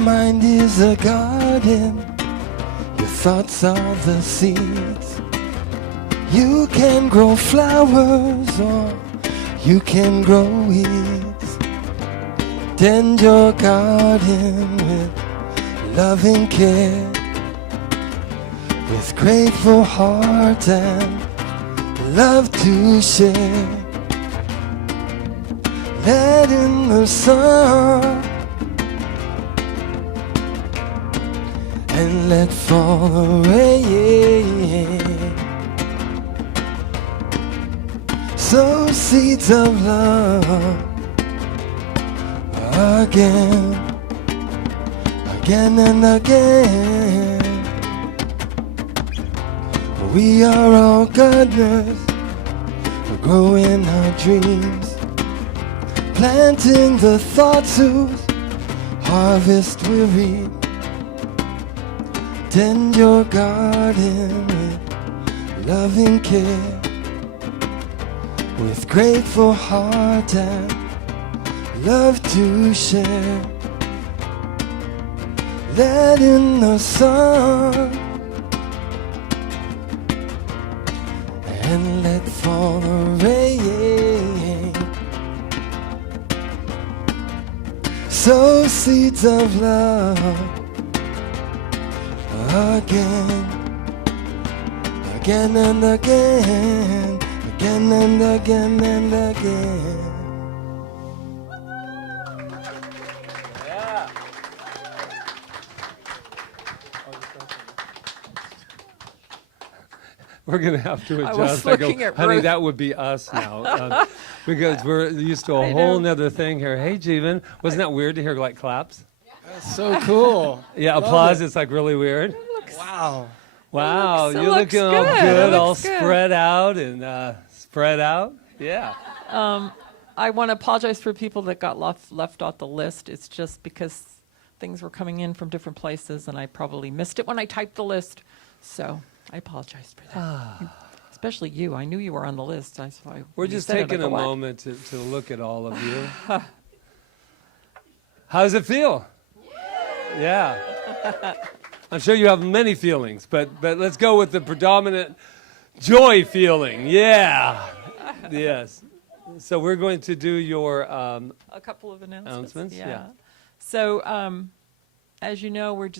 mind is a garden, your thoughts are the seeds. You can grow flowers or you can grow weeds. Tend your garden with loving care, with grateful heart and love to share. Let in the sun and let fall the rain. Sow seeds of love again, again and again. We are all gardeners, we're growing our dreams, planting the thoughts whose harvest we reap. Tend your garden with loving care, with grateful heart and love to share. Let in the sun and let fall the rain. Sow seeds of love again, again and again, again and again and again. We're going to have to I was adjust. looking at honey, Ruth. that would be us now. Because we're used to a whole nother thing here. Hey, Jeevan. Wasn't that weird to hear like claps? That's so cool. Yeah, applause. It's like really weird. Wow. Wow, it you're looks looking all good. good, It all looks good. spread out and spread out. Yeah. I want to apologize for people that got left off the list. It's just because things were coming in from different places, and I probably missed it when I typed the list. So I apologize for that. Especially you. I knew you were on the list. That's why We're when you just said it, I taking go, a "What?" moment to look at all of you. How does it feel? Yeah. I'm sure you have many feelings, but let's go with the predominant joy feeling. Yeah. Yes. So we're going to do your A couple of announcements. yeah. So, as you know, we're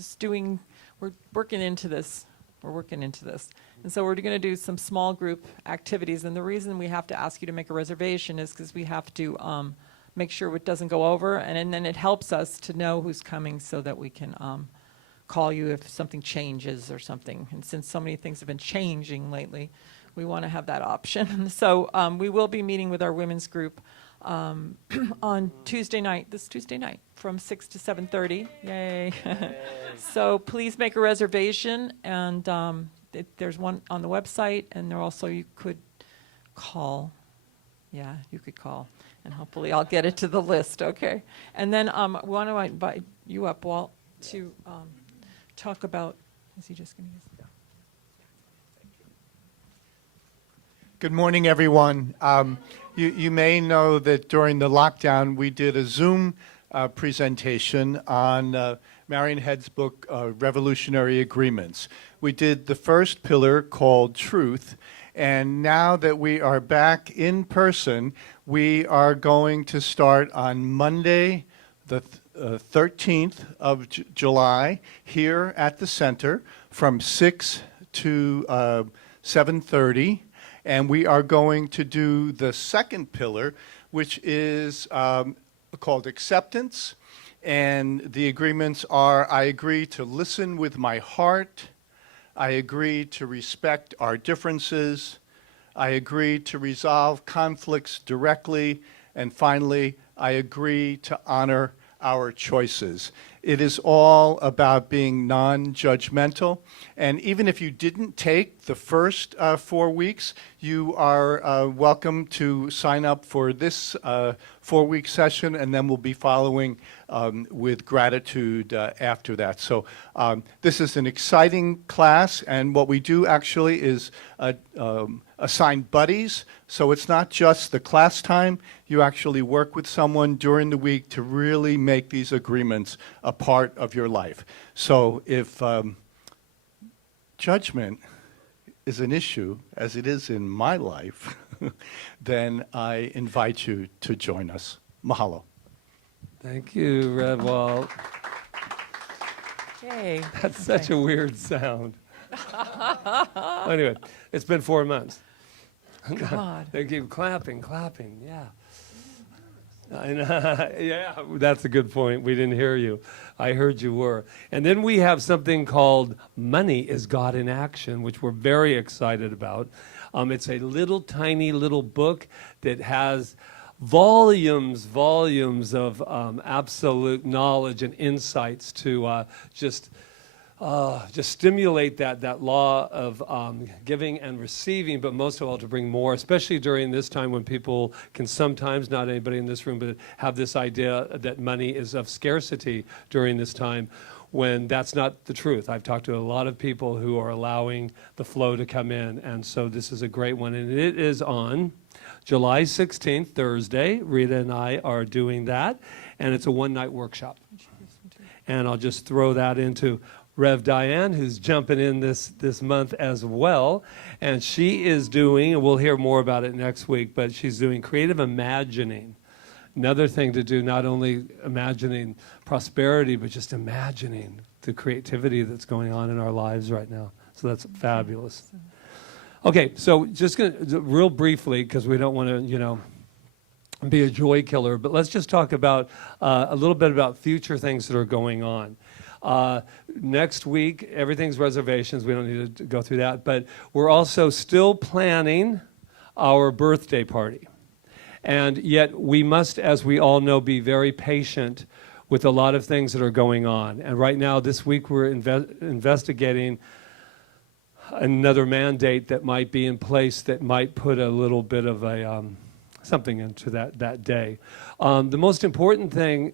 working into this. And so we're going to do some small group activities. And the reason we have to ask you to make a reservation is because we have to make sure it doesn't go over. And then it helps us to know who's coming so that we can call you if something changes or something. And since so many things have been changing lately, we want to have that option. So we will be meeting with our women's group on Tuesday night, from 6 to 7:30. Yay. So please make a reservation, and there's one on the website, and there also you could call. Yeah, you could call, and hopefully I'll get it to the list, okay? And then we want to invite you up, Walt, to talk about, is he just going to use it? Good morning, everyone. You may know that during the lockdown, we did a Zoom presentation on Marion Head's book, Revolutionary Agreements. We did the first pillar called Truth, and now that we are back in person, we are going to start on Monday, the 13th of July, here at the center from 6 to 7:30. And we are going to do the second pillar, which is called acceptance. And the agreements are, I agree to listen with my heart. I agree to respect our differences. I agree to resolve conflicts directly. And finally, I agree to honor our choices. It is all about being non-judgmental. And even if you didn't take the first 4 weeks, you are welcome to sign up for this 4-week session, and then we'll be following with gratitude after that. So this is an exciting class, and what we do actually is assign buddies, so it's not just the class time. You actually work with someone during the week to really make these agreements a part of your life. So if judgment is an issue, as it is in my life, then I invite you to join us. Mahalo. Thank you, Red Walt. Yay. That's such a weird sound. Anyway, it's been 4 months. God. They keep clapping, yeah. I know. Yeah, that's a good point. We didn't hear you. I heard you were. And then we have something called Money is God in Action, which we're very excited about. It's a little tiny little book that has volumes of absolute knowledge and insights to just stimulate that law of giving and receiving, but most of all to bring more, especially during this time when people can sometimes, not anybody in this room, but have this idea that money is of scarcity during this time, when that's not the truth. I've talked to a lot of people who are allowing the flow to come in, and so this is a great one, and it is on July 16th, Thursday. Rita and I are doing that, and it's a one-night workshop. And I'll just throw that into Rev Diane, who's jumping in this month as well, and she is doing, and we'll hear more about it next week, but she's doing creative imagining. Another thing to do, not only imagining prosperity, but just imagining the creativity that's going on in our lives right now. So that's fabulous. Okay, so just gonna, real briefly, because we don't want to, be a joy killer, but let's just talk about a little bit about future things that are going on. Next week, everything's reservations. We don't need to go through that, but we're also still planning our birthday party. And yet we must, as we all know, be very patient with a lot of things that are going on. And right now, this week, we're investigating another mandate that might be in place that might put a little bit of a something into that day. The most important thing,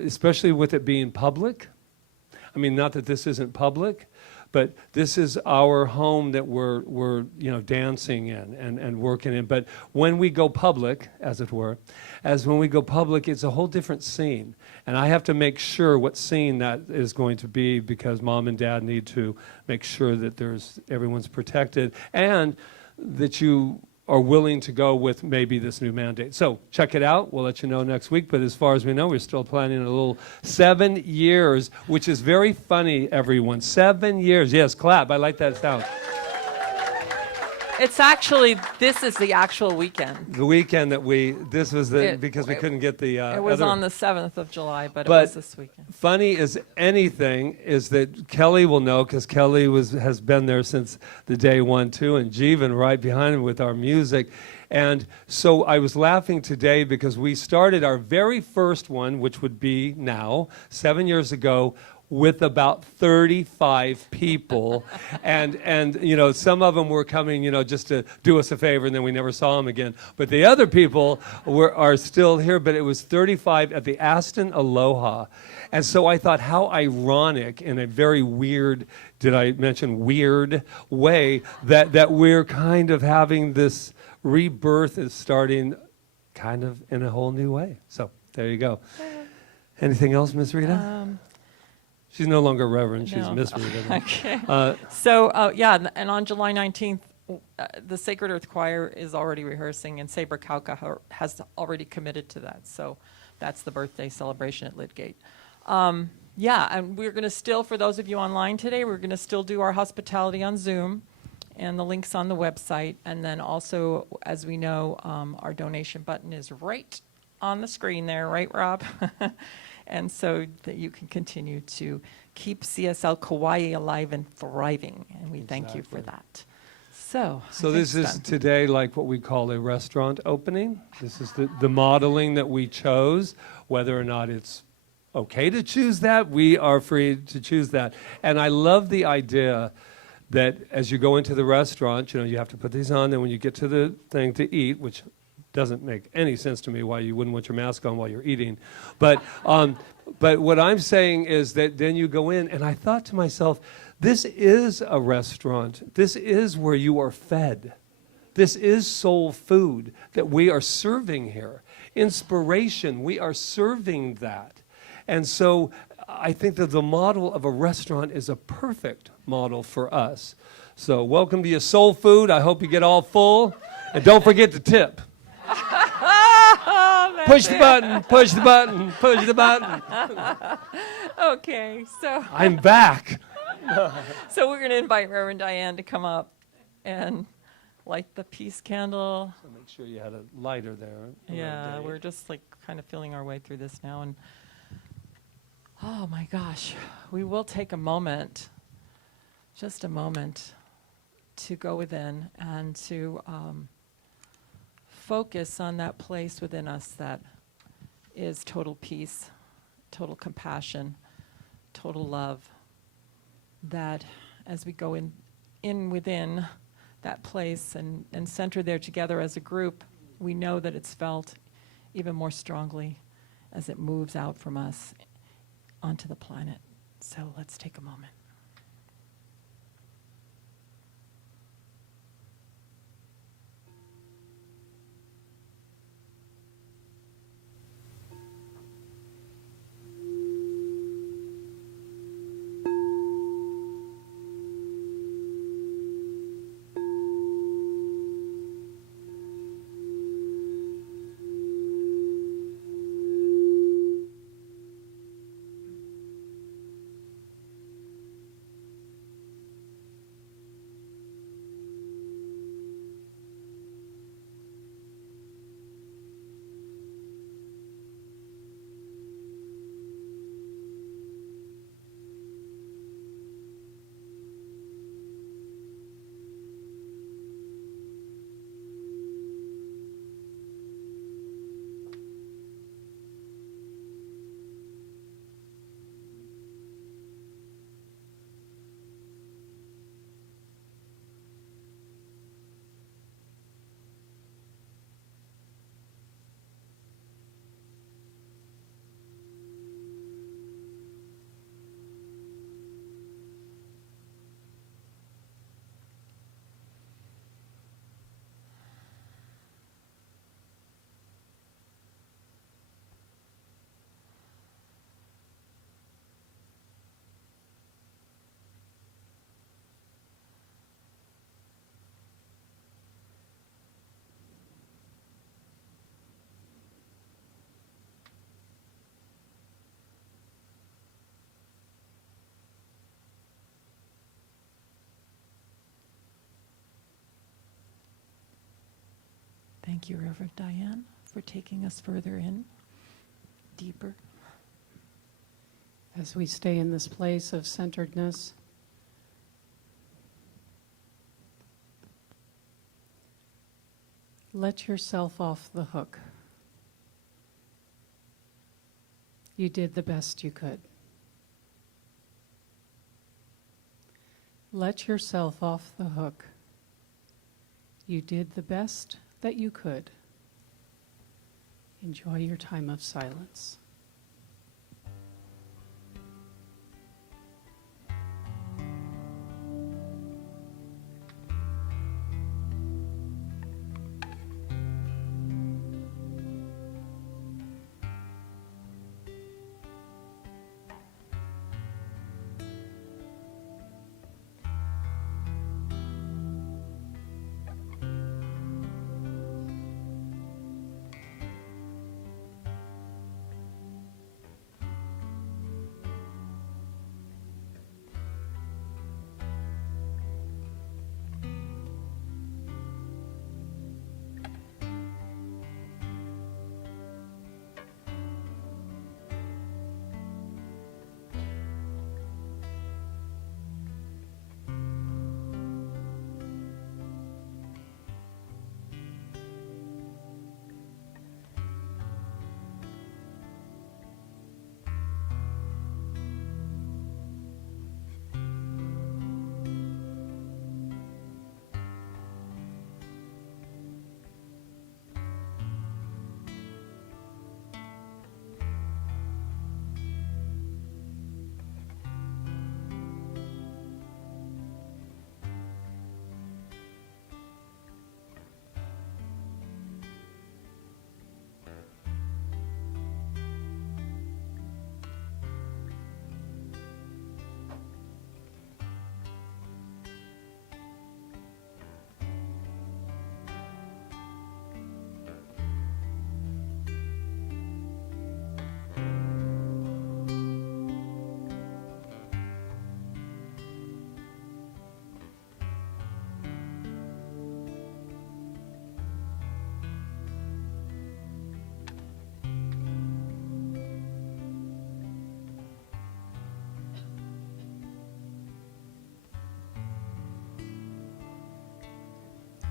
especially with it being public, I mean, not that this isn't public, but this is our home that we're dancing in and working in. But when we go public, as it were, when we go public, it's a whole different scene. And I have to make sure what scene that is going to be, because Mom and Dad need to make sure that everyone's protected and that you are willing to go with maybe this new mandate. So check it out. We'll let you know next week. But as far as we know, we're still planning a little 7 years, which is very funny, everyone. 7 years. Yes, clap. I like that sound. It's actually, this is the actual weekend. The weekend that because we couldn't get the It was other. On the 7th of July, but it was this weekend. Funny as anything is that Kelly will know, because Kelly has been there since the day one too, and Jeevan right behind him with our music. And so I was laughing today because we started our very first one, which would be now, 7 years ago, with about 35 people. and some of them were coming, just to do us a favor, and then we never saw them again. But the other people are still here, but it was 35 at the Aston Aloha. And so I thought, how ironic, in a very weird, did I mention weird way, that we're kind of having this rebirth is starting kind of in a whole new way. So there you go. Anything else, Miss Rita? She's no longer Reverend. She's No. Miss Rita. Okay. And on July 19th, the Sacred Earth Choir is already rehearsing, and Saber Kauka has already committed to that. So that's the birthday celebration at Lidgate. And we're going to still, for those of you online today, we're going to still do our hospitality on Zoom, and the link's on the website. And then also, as we know, our donation button is right on the screen there, right, Rob? And so that you can continue to keep CSL Kauai alive and thriving. And we thank you for that. So this is today like what we call a restaurant opening. This is the modeling that we chose. Whether or not it's okay to choose that, we are free to choose that. And I love the idea that as you go into the restaurant, you have to put these on, and when you get to the thing to eat, which doesn't make any sense to me why you wouldn't want your mask on while you're eating. But what I'm saying is that then you go in, and I thought to myself, this is a restaurant. This is where you are fed. This is soul food that we are serving here. Inspiration, we are serving that. And so I think that the model of a restaurant is a perfect model for us. So welcome to your soul food. I hope you get all full. And don't forget to tip. Push the button, push the button, push the button. Okay, so I'm back. so we're going to invite Reverend Diane to come up and light the peace candle. So make sure you had a lighter there. Yeah, we're just like kind of feeling our way through this now. And oh my gosh, we will take a moment, just a moment, to go within and to focus on that place within us that is total peace, total compassion, total love. That as we go in within that place and center there together as a group, we know that it's felt even more strongly as it moves out from us onto the planet. So let's take a moment. Thank you, Reverend Diane, for taking us further in, deeper. As we stay in this place of centeredness, let yourself off the hook. You did the best you could. Let yourself off the hook. You did the best that you could. Enjoy your time of silence.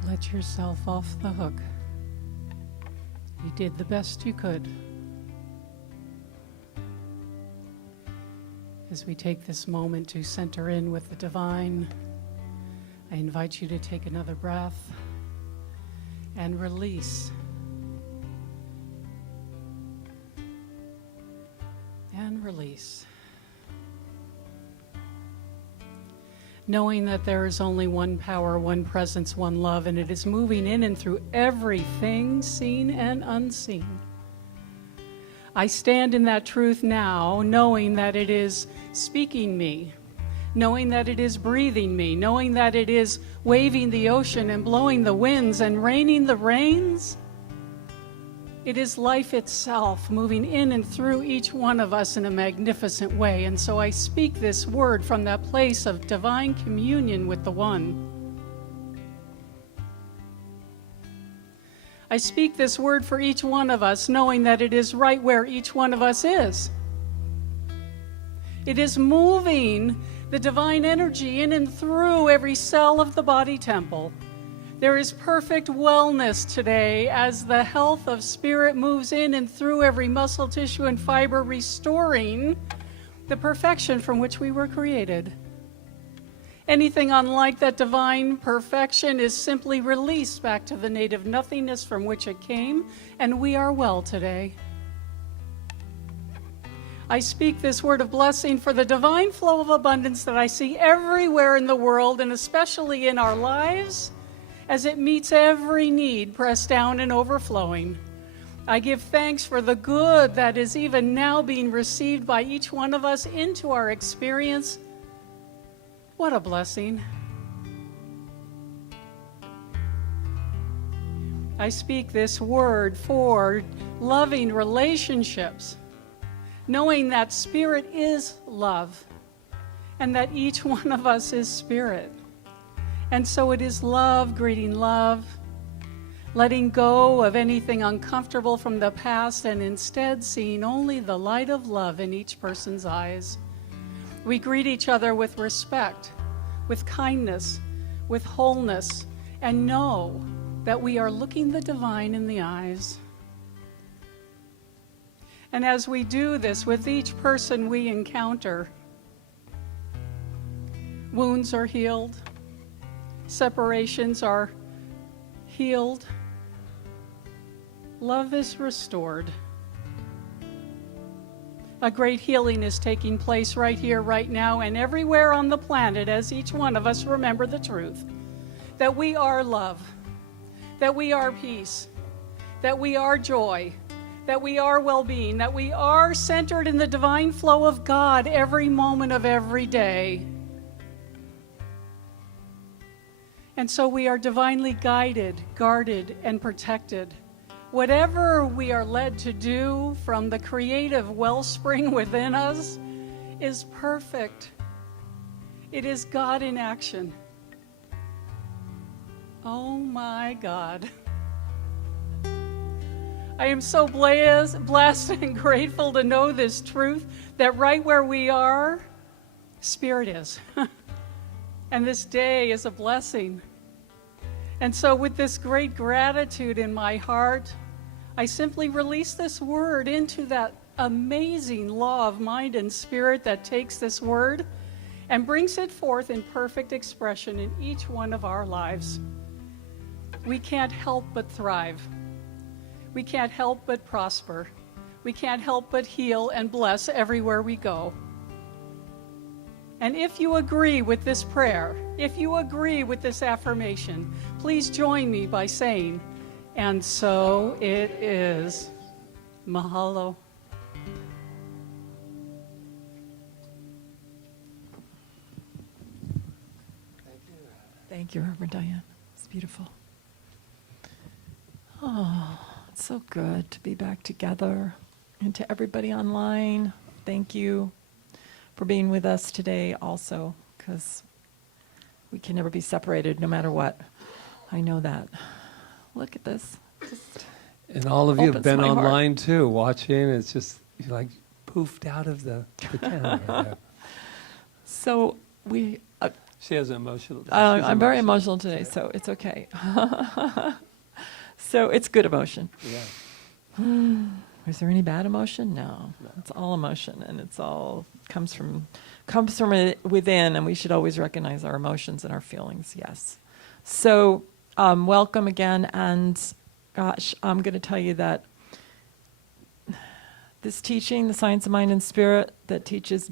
Let yourself off the hook. You did the best you could. As we take this moment to center in with the divine, I invite you to take another breath and release. And release. Knowing that there is only one power, one presence, one love, and it is moving in and through everything, seen and unseen. I stand in that truth now, knowing that it is speaking me, knowing that it is breathing me, knowing that it is waving the ocean and blowing the winds and raining the rains. It is life itself moving in and through each one of us in a magnificent way. And so I speak this word from that place of divine communion with the One. I speak this word for each one of us, knowing that it is right where each one of us is. It is moving the divine energy in and through every cell of the body temple. There is perfect wellness today as the health of spirit moves in and through every muscle, tissue, and fiber, restoring the perfection from which we were created. Anything unlike that divine perfection is simply released back to the native nothingness from which it came, and we are well today. I speak this word of blessing for the divine flow of abundance that I see everywhere in the world, and especially in our lives, as it meets every need, pressed down and overflowing. I give thanks for the good that is even now being received by each one of us into our experience. What a blessing. I speak this word for loving relationships, knowing that spirit is love, and that each one of us is spirit. And so it is love greeting love, letting go of anything uncomfortable from the past and instead seeing only the light of love in each person's eyes. We greet each other with respect, with kindness, with wholeness, and know that we are looking the divine in the eyes. And as we do this with each person we encounter, wounds are healed. Separations are healed. Love is restored. A great healing is taking place right here, right now, and everywhere on the planet as each one of us remember the truth that we are love, that we are peace, that we are joy, that we are well-being, that we are centered in the divine flow of God every moment of every day. And so we are divinely guided, guarded, and protected. Whatever we are led to do from the creative wellspring within us is perfect. It is God in action. Oh my God. I am so blessed and grateful to know this truth, that right where we are, Spirit is. And this day is a blessing. And so with this great gratitude in my heart, I simply release this word into that amazing law of mind and spirit that takes this word and brings it forth in perfect expression in each one of our lives. We can't help but thrive. We can't help but prosper. We can't help but heal and bless everywhere we go. And if you agree with this prayer, if you agree with this affirmation, please join me by saying, "And so it is." Mahalo. Thank you, Reverend Diane. It's beautiful. Oh, it's so good to be back together. And to everybody online, thank you for being with us today also, because we can never be separated no matter what. I know that. Look at this. Just And all of you have opens been my heart. online too, watching. It's just you're like poofed out of the camera. There. So She has an emotional. I'm very emotional today, so it's okay. So it's good emotion. Yeah. Is there any bad emotion? No. It's all emotion, and it's all comes from within, and we should always recognize our emotions and our feelings. Yes. So welcome again, and gosh, I'm going to tell you that this teaching, the science of mind and spirit, that teaches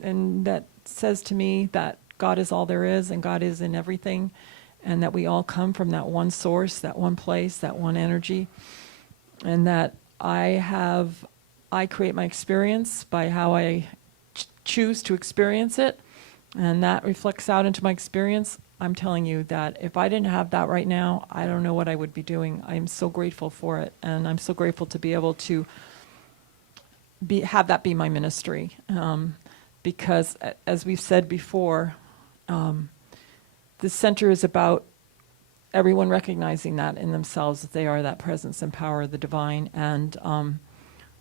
and that says to me that God is all there is, and God is in everything, and that we all come from that one source, that one place, that one energy, and that I create my experience by how I choose to experience it, and that reflects out into my experience. I'm telling you that if I didn't have that right now, I don't know what I would be doing. I'm so grateful for it, and I'm so grateful to be able to have that be my ministry, because as we've said before, this center is about everyone recognizing that in themselves, that they are that presence and power of the divine, and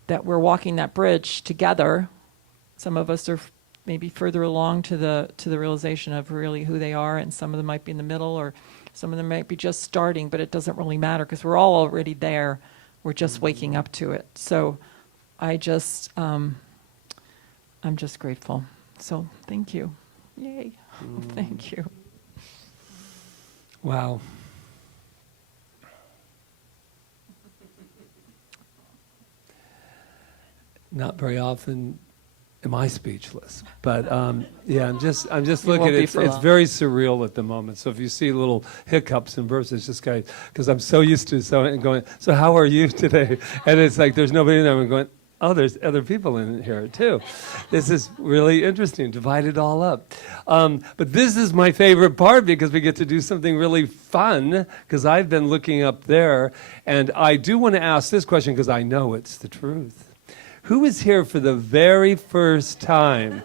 that we're walking that bridge together. Some of us are maybe further along to the realization of really who they are, and some of them might be in the middle, or some of them might be just starting, but it doesn't really matter because we're all already there. We're just waking up to it. So I'm just grateful. So thank you. Yay. Thank you. Wow. Not very often am I speechless, but yeah, I'm just looking. It's very surreal at the moment. So if you see little hiccups and bursts, it's just because I'm so used to going. So how are you today? And it's like there's nobody in there. I'm going. Oh, there's other people in here too. This is really interesting. Divide it all up. But this is my favorite part because we get to do something really fun. Because I've been looking up there, and I do want to ask this question because I know it's the truth. Who is here for the very first time?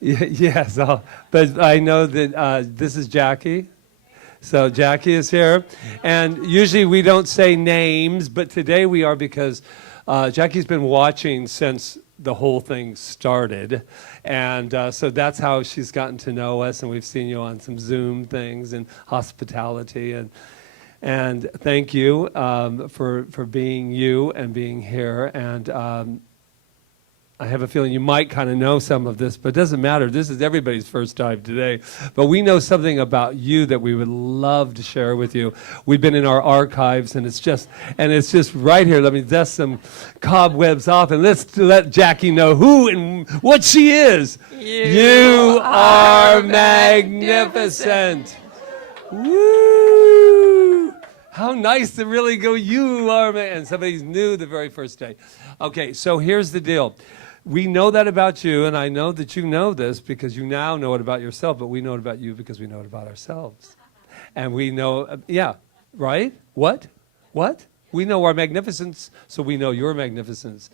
Yes, but I know that this is Jackie. So Jackie is here. And usually we don't say names, but today we are because Jackie's been watching since the whole thing started. And so that's how she's gotten to know us. And we've seen you on some Zoom things and hospitality. And thank you for being you and being here. And I have a feeling you might kind of know some of this, but it doesn't matter. This is everybody's first time today. But we know something about you that we would love to share with you. We've been in our archives, and it's just right here. Let me dust some cobwebs off, and let's let Jackie know who and what she is. You are magnificent. Woo! How nice to really go, you are, and somebody's new the very first day. Okay, so here's the deal. We know that about you, and I know that you know this because you now know it about yourself, but we know it about you because we know it about ourselves. And we know, yeah, right? What? We know our magnificence, so we know your magnificence.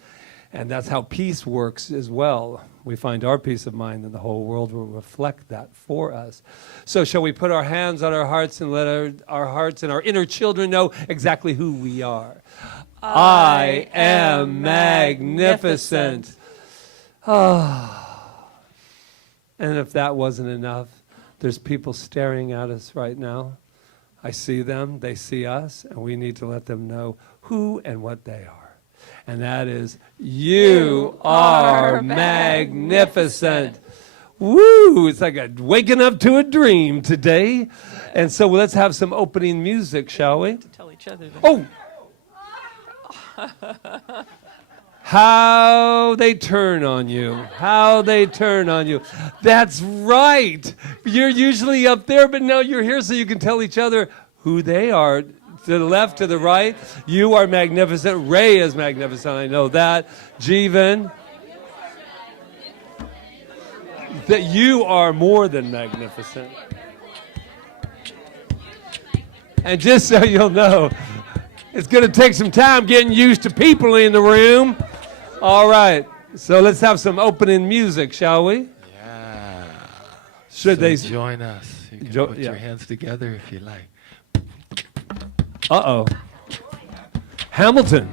And that's how peace works as well. We find our peace of mind, and the whole world will reflect that for us. So shall we put our hands on our hearts and let our hearts and our inner children know exactly who we are? I am magnificent. And if that wasn't enough, there's people staring at us right now. I see them, they see us, and we need to let them know who and what they are. And that is, you are magnificent. Woo! It's like waking up to a dream today. And so let's have some opening music, shall we? To tell each other that. Oh! How they turn on you. How they turn on you. That's right. You're usually up there, but now you're here so you can tell each other who they are. To the left, to the right. You are magnificent. Ray is magnificent. I know that. Jeevan. That you are more than magnificent. And just so you'll know, it's going to take some time getting used to people in the room. All right. So let's have some opening music, shall we? Yeah. Should they join us? You can put your hands together if you like. Uh-oh. Hamilton.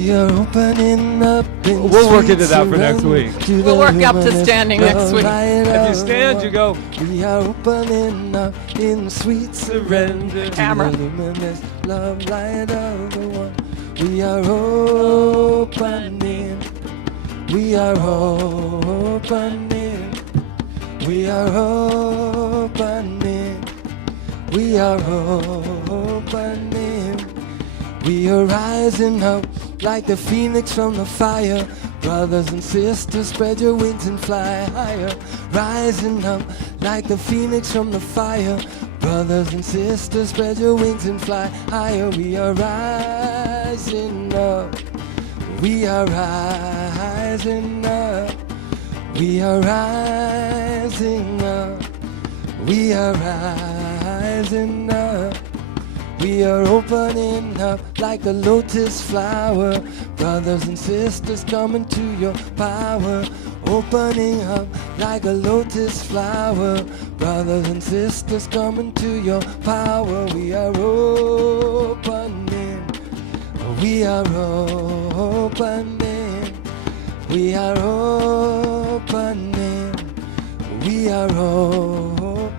We are opening up in We'll work sweet into that for next surrender week. to We'll the work up to luminous standing next week. light If you of stand, the you go. We are opening up in sweet surrender to Camera. the luminous love light of the one. We are opening. We are opening. We are opening. We are opening. We are rising up like the phoenix from the fire. Brothers and sisters, spread your wings and fly higher. Rising up like the phoenix from the fire. Brothers and sisters, spread your wings and fly higher. We are rising up. We are rising up. We are rising up. We are rising up. We are opening up like a lotus flower. Brothers and sisters, come into your power. Opening up like a lotus flower. Brothers and sisters, come into your power. We are opening. We are opening. We are opening. We are opening.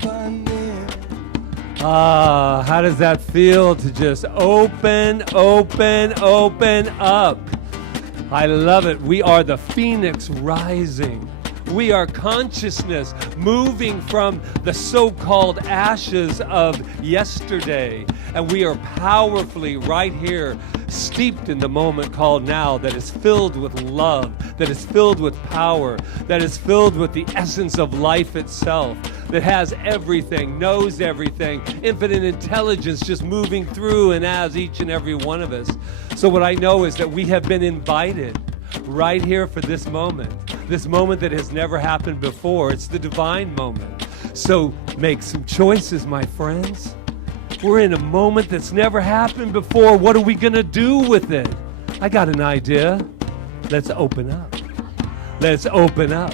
Ah, how does that feel to just open, open, open up? I love it. We are the phoenix rising. We are consciousness moving from the so-called ashes of yesterday. And we are powerfully right here, steeped in the moment called now, that is filled with love, that is filled with power, that is filled with the essence of life itself, that has everything, knows everything, infinite intelligence just moving through and as each and every one of us. So what I know is that we have been invited right here for this moment that has never happened before. It's the divine moment. So make some choices, my friends. We're in a moment that's never happened before. What are we going to do with it? I got an idea. Let's open up. Let's open up.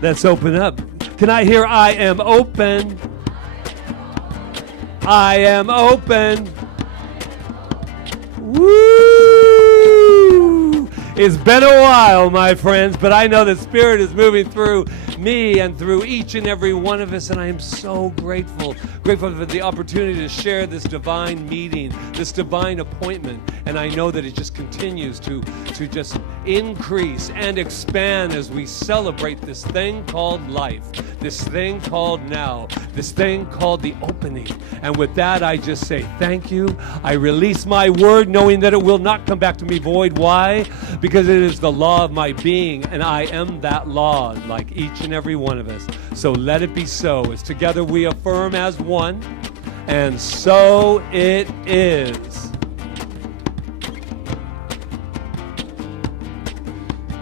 Let's open up. Can I hear I am open? I am open. Woo! It's been a while, my friends, but I know the Spirit is moving through me and through each and every one of us, and I am so grateful for the opportunity to share this divine meeting, this divine appointment, and I know that it just continues to just increase and expand as we celebrate this thing called life, this thing called now, this thing called the opening. And with that, I just say thank you. I release my word knowing that it will not come back to me void. Why? Because it is the law of my being, and I am that law like each and every one of us. So let it be so, as together we affirm as one, and so it is.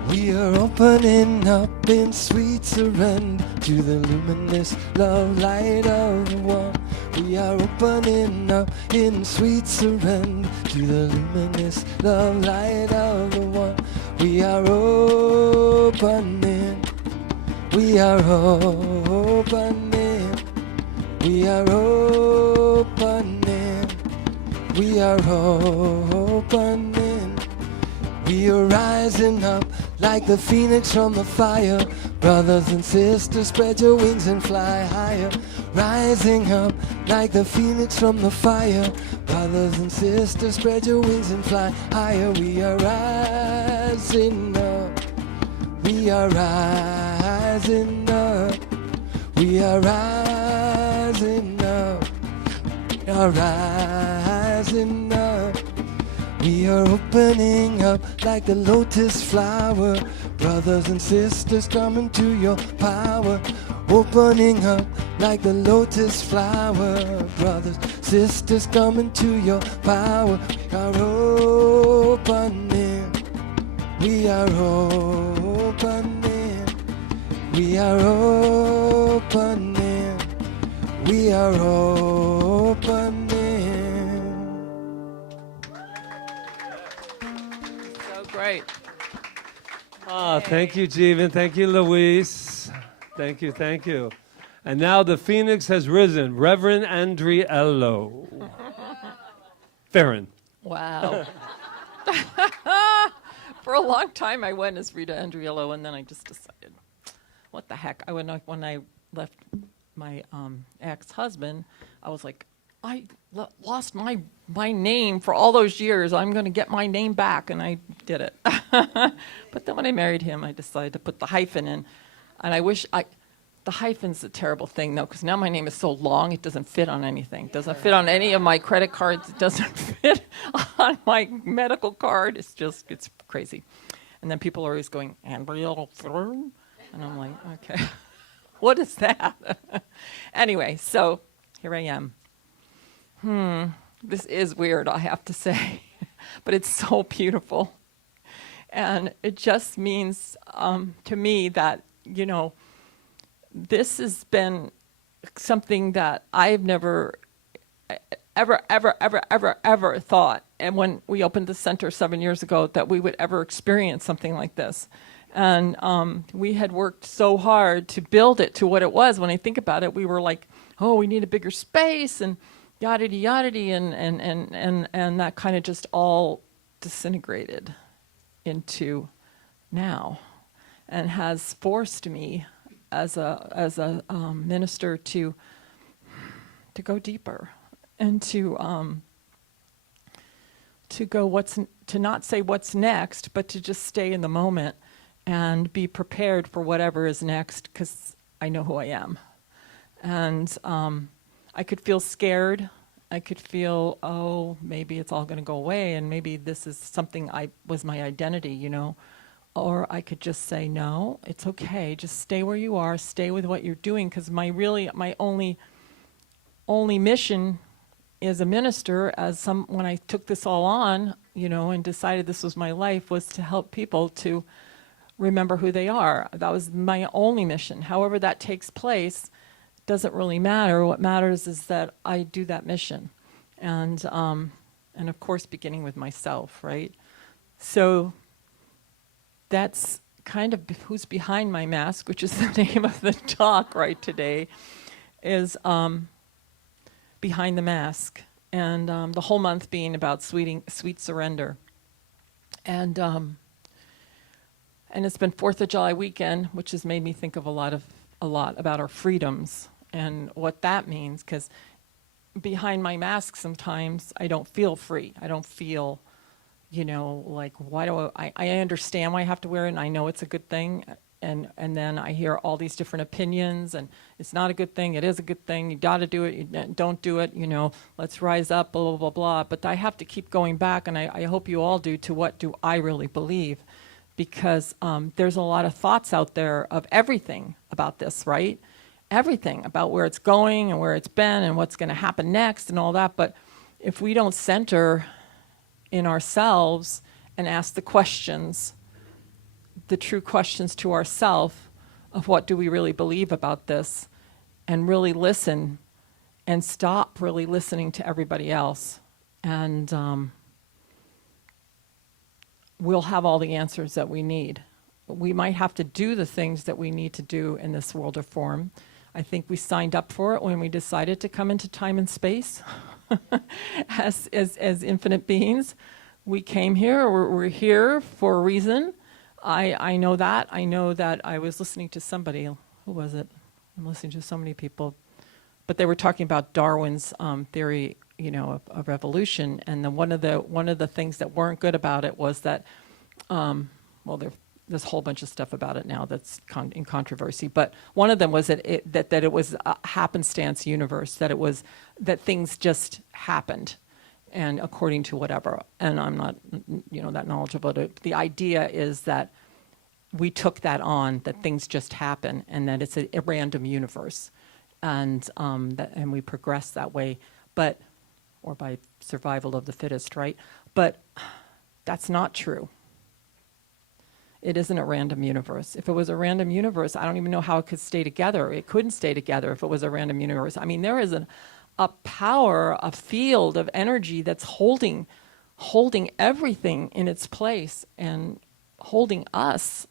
We are opening up in sweet surrender to the luminous love light of the one. We are opening up in sweet surrender to the luminous love light of the one. We are opening. We are opening. We are opening. We are opening. We are rising up like the phoenix from the fire. Brothers and sisters, spread your wings and fly higher. Rising up like the phoenix from the fire. Brothers and sisters, spread your wings and fly higher. We are rising up. We are rising up. We are rising up. We are rising up. We are opening up like the lotus flower. Brothers and sisters, come into your power. Opening up like the lotus flower. Brothers, sisters, come into your power. We are opening. We are opening. We are opening. We are opening. Great. Thank you, Jeevan. Thank you, Luis. Thank you, thank you. And now the phoenix has risen. Reverend Andriello. Feren. Wow. For a long time, I went as Rita Andriello, and then I just decided, what the heck? When I left my ex-husband, I was like, I lost my name for all those years. I'm going to get my name back, and I did it. But then when I married him, I decided to put the hyphen in, and the hyphen's a terrible thing, though, because now my name is so long, it doesn't fit on anything. It doesn't fit on any of my credit cards. It doesn't fit on my medical card. It's crazy. And then people are always going, Andriello, and I'm like, okay, what is that? Anyway, so here I am. This is weird, I have to say, but it's so beautiful. And it just means to me that, this has been something that I've never, ever thought. And when we opened the center 7 years ago, that we would ever experience something like this. And we had worked so hard to build it to what it was. When I think about it, we were like, oh, we need a bigger space and yada yada and that kind of just all disintegrated into now, and has forced me as a minister to go deeper and to go to not say what's next, but to just stay in the moment and be prepared for whatever is next, because I know who I am. And I could feel scared. I could feel, oh, maybe it's all going to go away, and maybe this is something was my identity, Or I could just say, no, it's okay. Just stay where you are. Stay with what you're doing, because my only mission as a minister, when I took this all on, and decided this was my life, was to help people to remember who they are. That was my only mission. However that takes place doesn't really matter. What matters is that I do that mission. And of course, beginning with myself, right? So that's kind of who's behind my mask, which is the name of the talk right today, is Behind the Mask. And the whole month being about sweet surrender. And it's been 4th of July weekend, which has made me think of a lot about our freedoms and what that means, because behind my mask sometimes I don't feel free. I don't feel, like, why do I understand why I have to wear it, and I know it's a good thing, and then I hear all these different opinions, and it's not a good thing, it is a good thing, you gotta do it, you don't do it, let's rise up, blah, blah, blah, blah. But I have to keep going back, and I hope you all do, to what do I really believe, because there's a lot of thoughts out there of everything about this, right? Everything about where it's going and where it's been and what's going to happen next and all that. But if we don't center in ourselves and ask the questions, the true questions to ourselves of what do we really believe about this, and really listen and stop really listening to everybody else, and we'll have all the answers that we need. We might have to do the things that we need to do in this world of form. I think we signed up for it when we decided to come into time and space as infinite beings. We came here, we're here for a reason. I know that. I know that I was listening to somebody, who was it? I'm listening to so many people, but they were talking about Darwin's theory, of evolution, and one of the things that weren't good about it was that, there's a whole bunch of stuff about it now that's in controversy, but one of them was that it was a happenstance universe, that things just happened, and according to whatever. And I'm not, that knowledgeable about it. The idea is that we took that on, that things just happen, and that it's a random universe, and we progress that way, or by survival of the fittest, right? But that's not true. It isn't a random universe. If it was a random universe, I don't even know how it could stay together. It couldn't stay together if it was a random universe. I mean, there is a power, a field of energy that's holding everything in its place, and holding us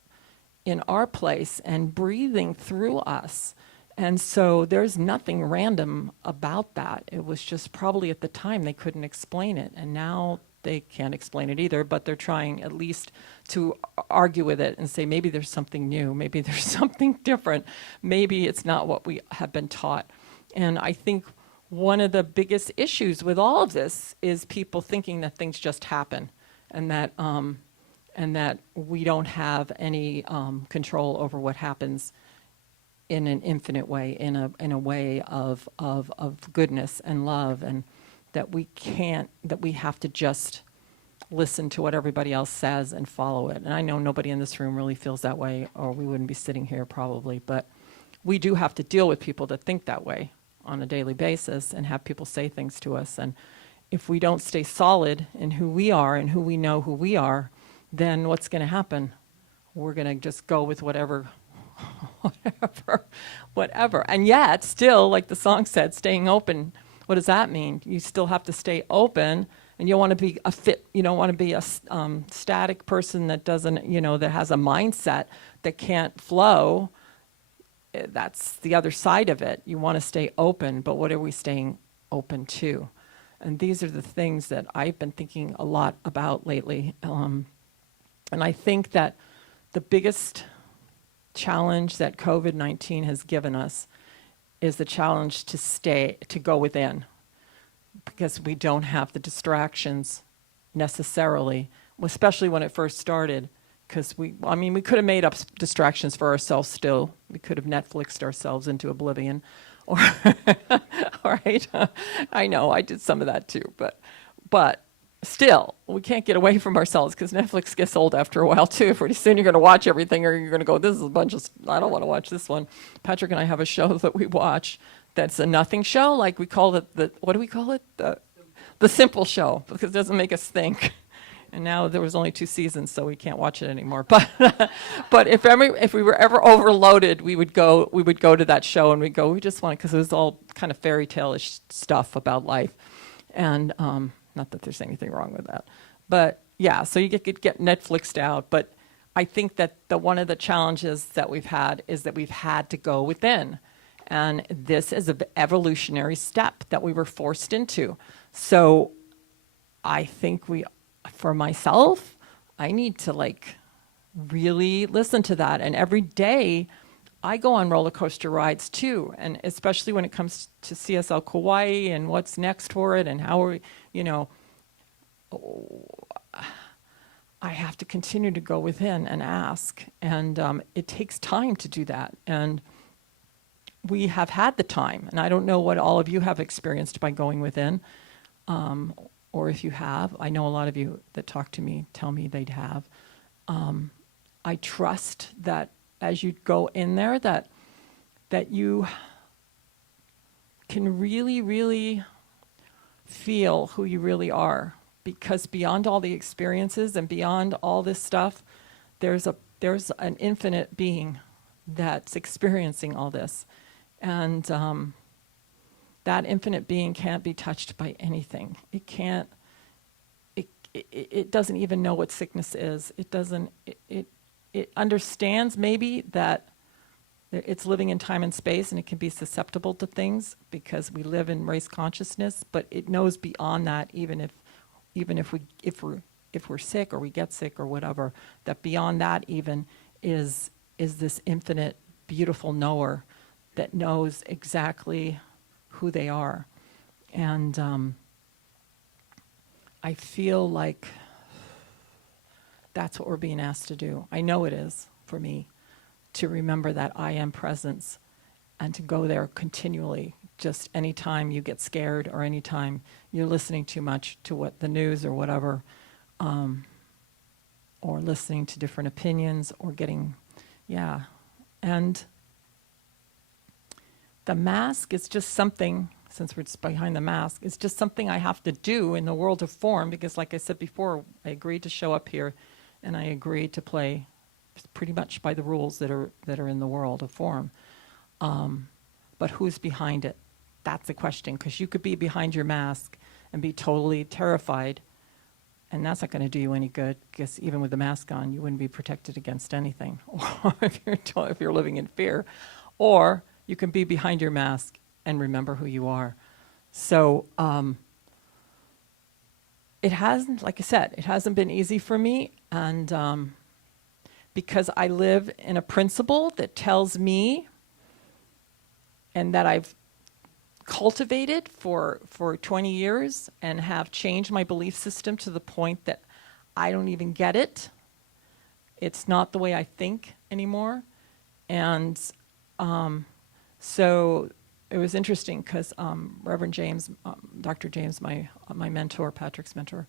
in our place, and breathing through us. And so there's nothing random about that. It was just probably at the time they couldn't explain it. And now they can't explain it either, but they're trying at least to argue with it and say maybe there's something new, maybe there's something different, maybe it's not what we have been taught. And I think one of the biggest issues with all of this is people thinking that things just happen and that we don't have any control over what happens in an infinite way, in a way of goodness and love, and that we have to just listen to what everybody else says and follow it. And I know nobody in this room really feels that way, or we wouldn't be sitting here probably, but we do have to deal with people that think that way on a daily basis and have people say things to us. And if we don't stay solid in who we are and who we know who we are, then what's going to happen? We're going to just go with whatever. And yet, still, like the song said, staying open. What does that mean? You still have to stay open, and you want to be you don't want to be a static person that doesn't, that has a mindset that can't flow. That's the other side of it. You want to stay open, but what are we staying open to? And these are the things that I've been thinking a lot about lately. And I think that the biggest challenge that COVID-19 has given us is the challenge to go within, because we don't have the distractions necessarily, especially when it first started, because we could have made up distractions for ourselves still. We could have Netflixed ourselves into oblivion, or, all right, I know, I did some of that too, but still, we can't get away from ourselves because Netflix gets old after a while too. Pretty soon you're going to watch everything, or you're going to go, this is a bunch of, I don't want to watch this one. Patrick and I have a show that we watch that's a nothing show. Like we call it what do we call it? The simple show, because it doesn't make us think. And now there was only 2 seasons, so we can't watch it anymore. But if we were ever overloaded, we would go to that show and we just want it, because it was all kind of fairy tale-ish stuff about life. And not that there's anything wrong with that. But yeah, so you get Netflixed out. But I think that one of the challenges that we've had is that we've had to go within. And this is an evolutionary step that we were forced into. So I think for myself, I need to really listen to that. And every day I go on roller coaster rides too. And especially when it comes to CSL Kauai and what's next for it and how I have to continue to go within and ask. And it takes time to do that. And we have had the time. And I don't know what all of you have experienced by going within. Or if you have, I know a lot of you that talk to me tell me they'd have. I trust that as you go in there, that you can really, really feel who you really are. Because beyond all the experiences and beyond all this stuff, there's an infinite being that's experiencing all this. And that infinite being can't be touched by anything. It can't, it doesn't even know what sickness is. It understands maybe that it's living in time and space, and it can be susceptible to things because we live in race consciousness, but it knows beyond that, even if we're sick or we get sick or whatever, that beyond that even is this infinite, beautiful knower that knows exactly who they are. And I feel like that's what we're being asked to do. I know it is for me, to remember that I am presence and to go there continually. Just anytime you get scared or anytime you're listening too much to what the news or whatever, or listening to different opinions or getting, And the mask is just something, since we're just behind the mask, it's just something I have to do in the world of form, because like I said before, I agreed to show up here and I agreed to play pretty much by the rules that are in the world of form. But who's behind it? That's the question, because you could be behind your mask and be totally terrified, and that's not going to do you any good, because even with the mask on, you wouldn't be protected against anything, or if you're living in fear. Or You can be behind your mask and remember who you are. So it hasn't, like I said, it hasn't been easy for me. And because I live in a principle that tells me, and that I've cultivated for 20 years and have changed my belief system to the point that I don't even get it. It's not the way I think anymore. And so it was interesting because Reverend James, Dr. James, my mentor, Patrick's mentor,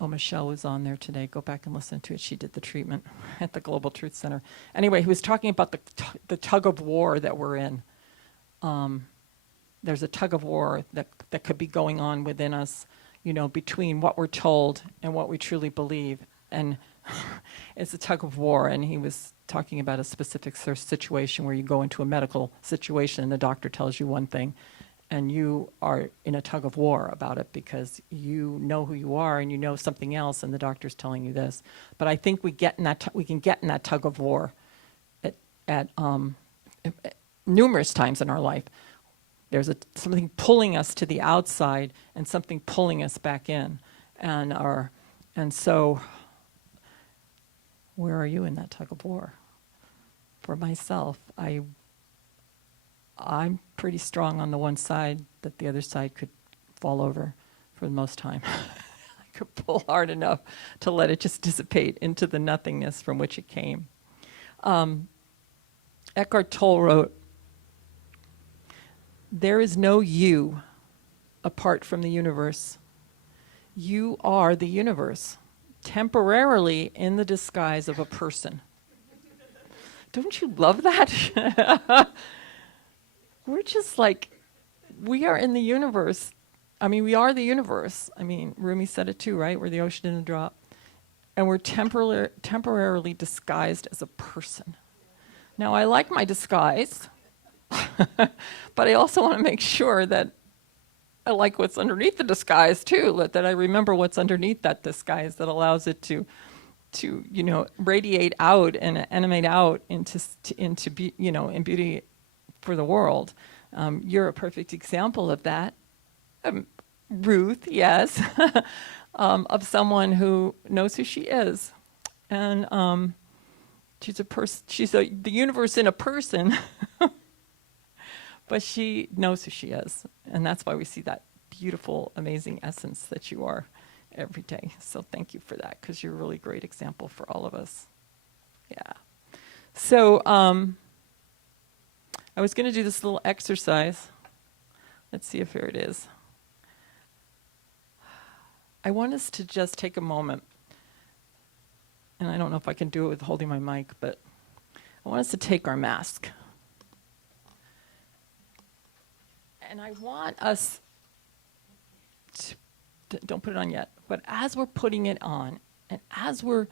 Michelle was on there today. Go back and listen to it. She did the treatment at the Global Truth Center. Anyway, he was talking about the tug of war that we're in. There's a tug of war that could be going on within us, you know, between what we're told and what we truly believe. And it's a tug of war. And he was talking about a specific situation where you go into a medical situation and the doctor tells you one thing and you are in a tug of war about it because you know who you are and you know something else and the doctor's telling you this. But I think we can get in that tug of war at numerous times in our life. There's something pulling us to the outside and something pulling us back in. And so where are you in that tug of war? For myself, I'm pretty strong on the one side that the other side could fall over for the most time. I could pull hard enough to let it just dissipate into the nothingness from which it came. Eckhart Tolle wrote, "There is no you apart from the universe. You are the universe, temporarily in the disguise of a person." Don't you love that? We're just like, we are in the universe. I mean, we are the universe. I mean, Rumi said it too, right? We're the ocean in a drop. And we're temporarily disguised as a person. Now, I like my disguise, but I also want to make sure that I like what's underneath the disguise too, that I remember what's underneath that disguise that allows it to you know, radiate out and animate out into you know, in beauty for the world. You're a perfect example of that, Ruth. Yes, of someone who knows who she is, and she's a person. She's the universe in a person, but she knows who she is, and that's why we see that beautiful, amazing essence that you are every day. So thank you for that, because you're a really great example for all of us. Yeah. So I was going to do this little exercise. Let's see if here it is. I want us to just take a moment, and I don't know if I can do it with holding my mic, but I want us to take our mask. And I want us to, don't put it on yet, but as we're putting it on, and as we're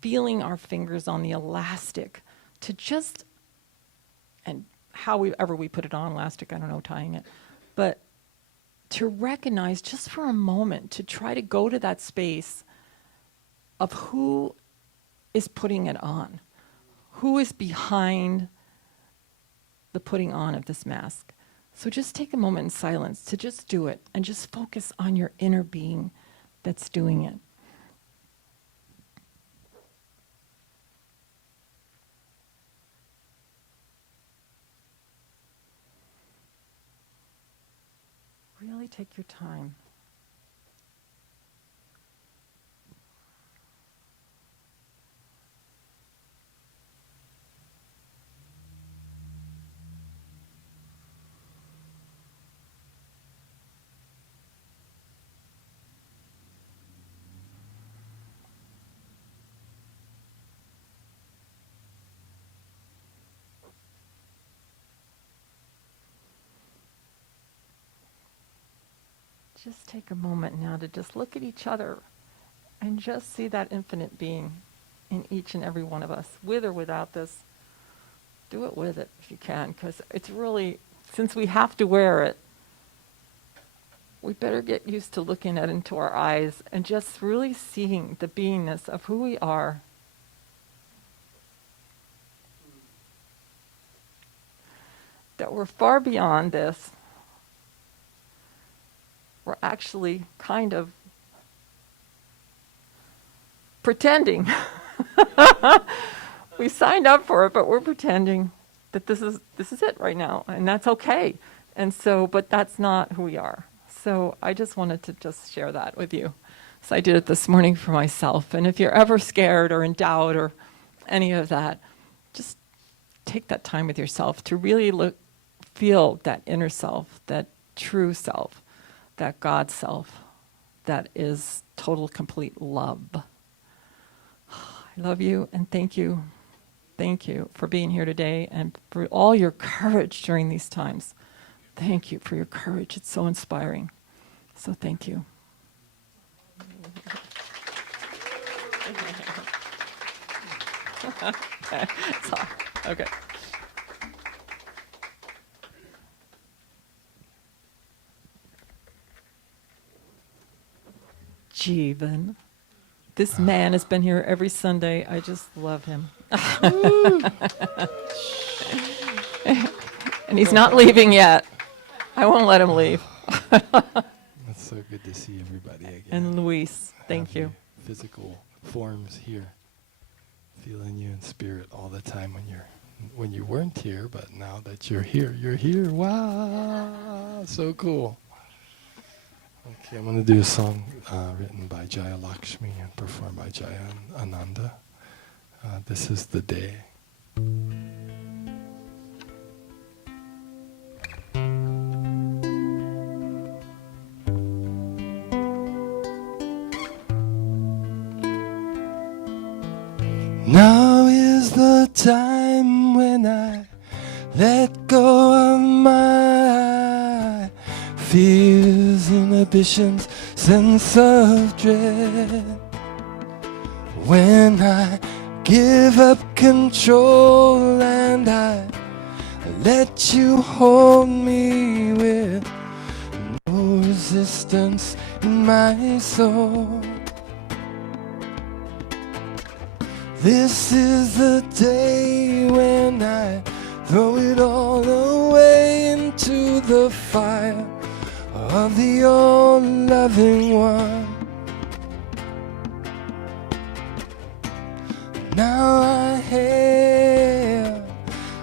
feeling our fingers on the elastic, to just, and however we put it on, elastic, I don't know, tying it, but to recognize just for a moment, to try to go to that space of who is putting it on, who is behind the putting on of this mask. So just take a moment in silence to just do it and just focus on your inner being that's doing it. Really take your time. Just take a moment now to just look at each other and just see that infinite being in each and every one of us, with or without this. Do it with it if you can, because it's really, since we have to wear it, we better get used to looking at it into our eyes and just really seeing the beingness of who we are. that we're far beyond this. We're actually kind of pretending. We signed up for it, but we're pretending that this is it right now, and that's okay. And so, but that's not who we are. So I just wanted to just share that with you. So I did it this morning for myself. And if you're ever scared or in doubt or any of that, just take that time with yourself to really feel that inner self, that true self, that God self, that is total, complete love. I love you and thank you. Thank you for being here today and for all your courage during these times. Thank you for your courage. It's so inspiring. So thank you. Okay. Jeevan. This man has been here every Sunday. I just love him. And he's not leaving yet. I won't let him leave. It's so good to see everybody again. And Luis, thank you. Physical forms here, feeling you in spirit all the time when you weren't here, but now that you're here, you're here. Wow, so cool. Okay, I'm going to do a song written by Jaya Lakshmi and performed by Jaya Ananda. This is The Day. Now is the time when I let go of my fears, inhibitions, sense of dread. When I give up control and I let you hold me with no resistance in my soul. This is the day when I throw it all away into the fire of the all-loving one. Now I have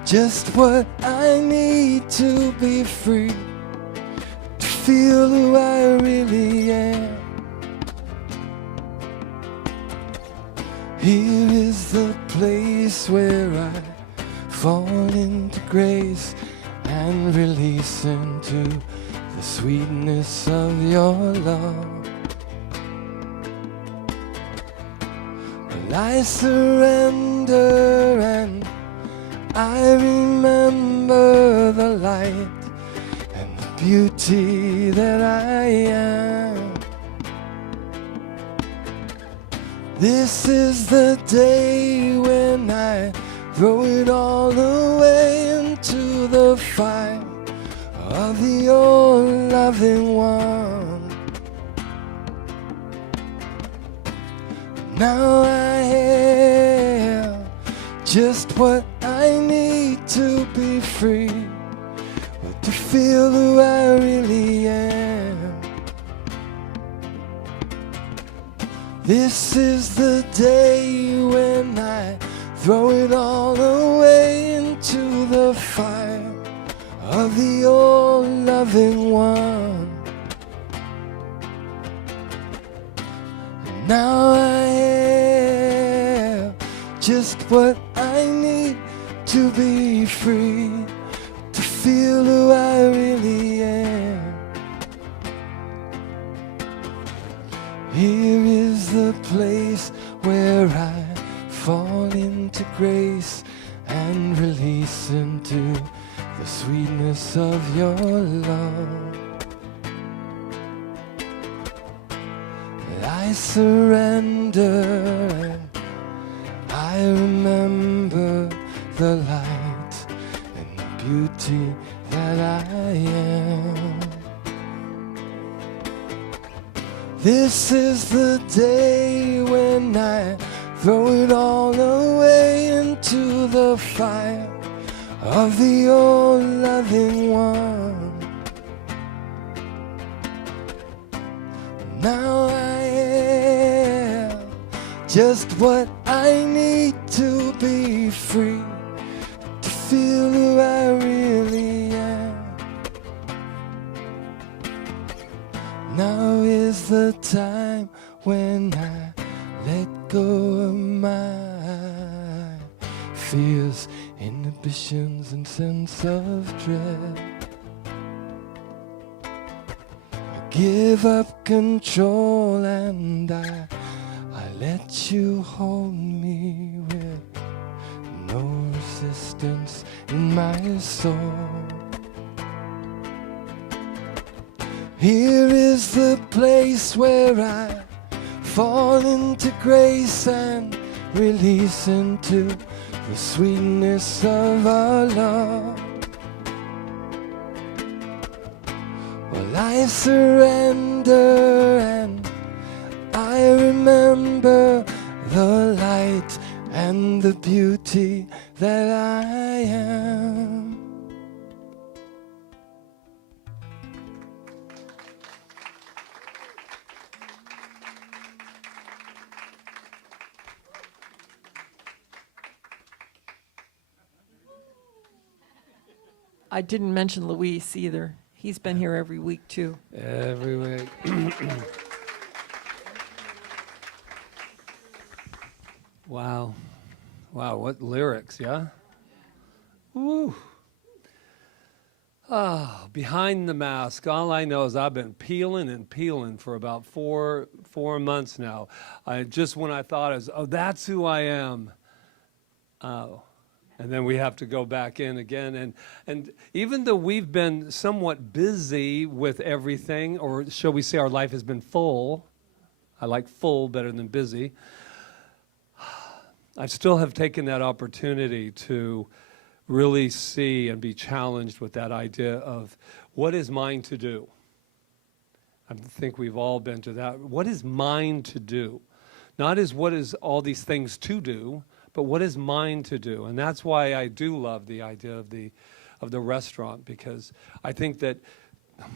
just what I need to be free, to feel who I really am. Here is the place where I fall into grace and release into the sweetness of your love. Well, I surrender and I remember the light and the beauty that I am. This is the day when I throw it all away into the fire of the all-loving one. Now I have just what I need to be free, but to feel who I really am. This is the day when I throw it all away into the fire of the all-loving one. Now I have just what I need to be free, to feel who I really am. Here is the place where I fall into grace and release into the sweetness of your love. I surrender and I remember the light and the beauty that I am. This is the day when I throw it all away into the fire of the all-loving one. Now I am just what I need to be free, to feel who I really am. Now is the time when I let go of my fears, inhibitions, and sense of dread. I give up control and I let you hold me with no resistance in my soul. Here is the place where I fall into grace and release into the sweetness of our love. Well, I surrender and I remember the light and the beauty that I am. I didn't mention Luis either. He's been here every week too. Every week. Wow. Wow, what lyrics, yeah? Woo. Oh, behind the mask, all I know is I've been peeling and peeling for about four months now. Just when I thought, oh, that's who I am. Oh. And then we have to go back in again. And even though we've been somewhat busy with everything, or shall we say our life has been full, I like full better than busy, I still have taken that opportunity to really see and be challenged with that idea of what is mine to do. I think we've all been to that. What is mine to do? Not as what is all these things to do, but what is mine to do? And that's why I do love the idea of the restaurant, because I think that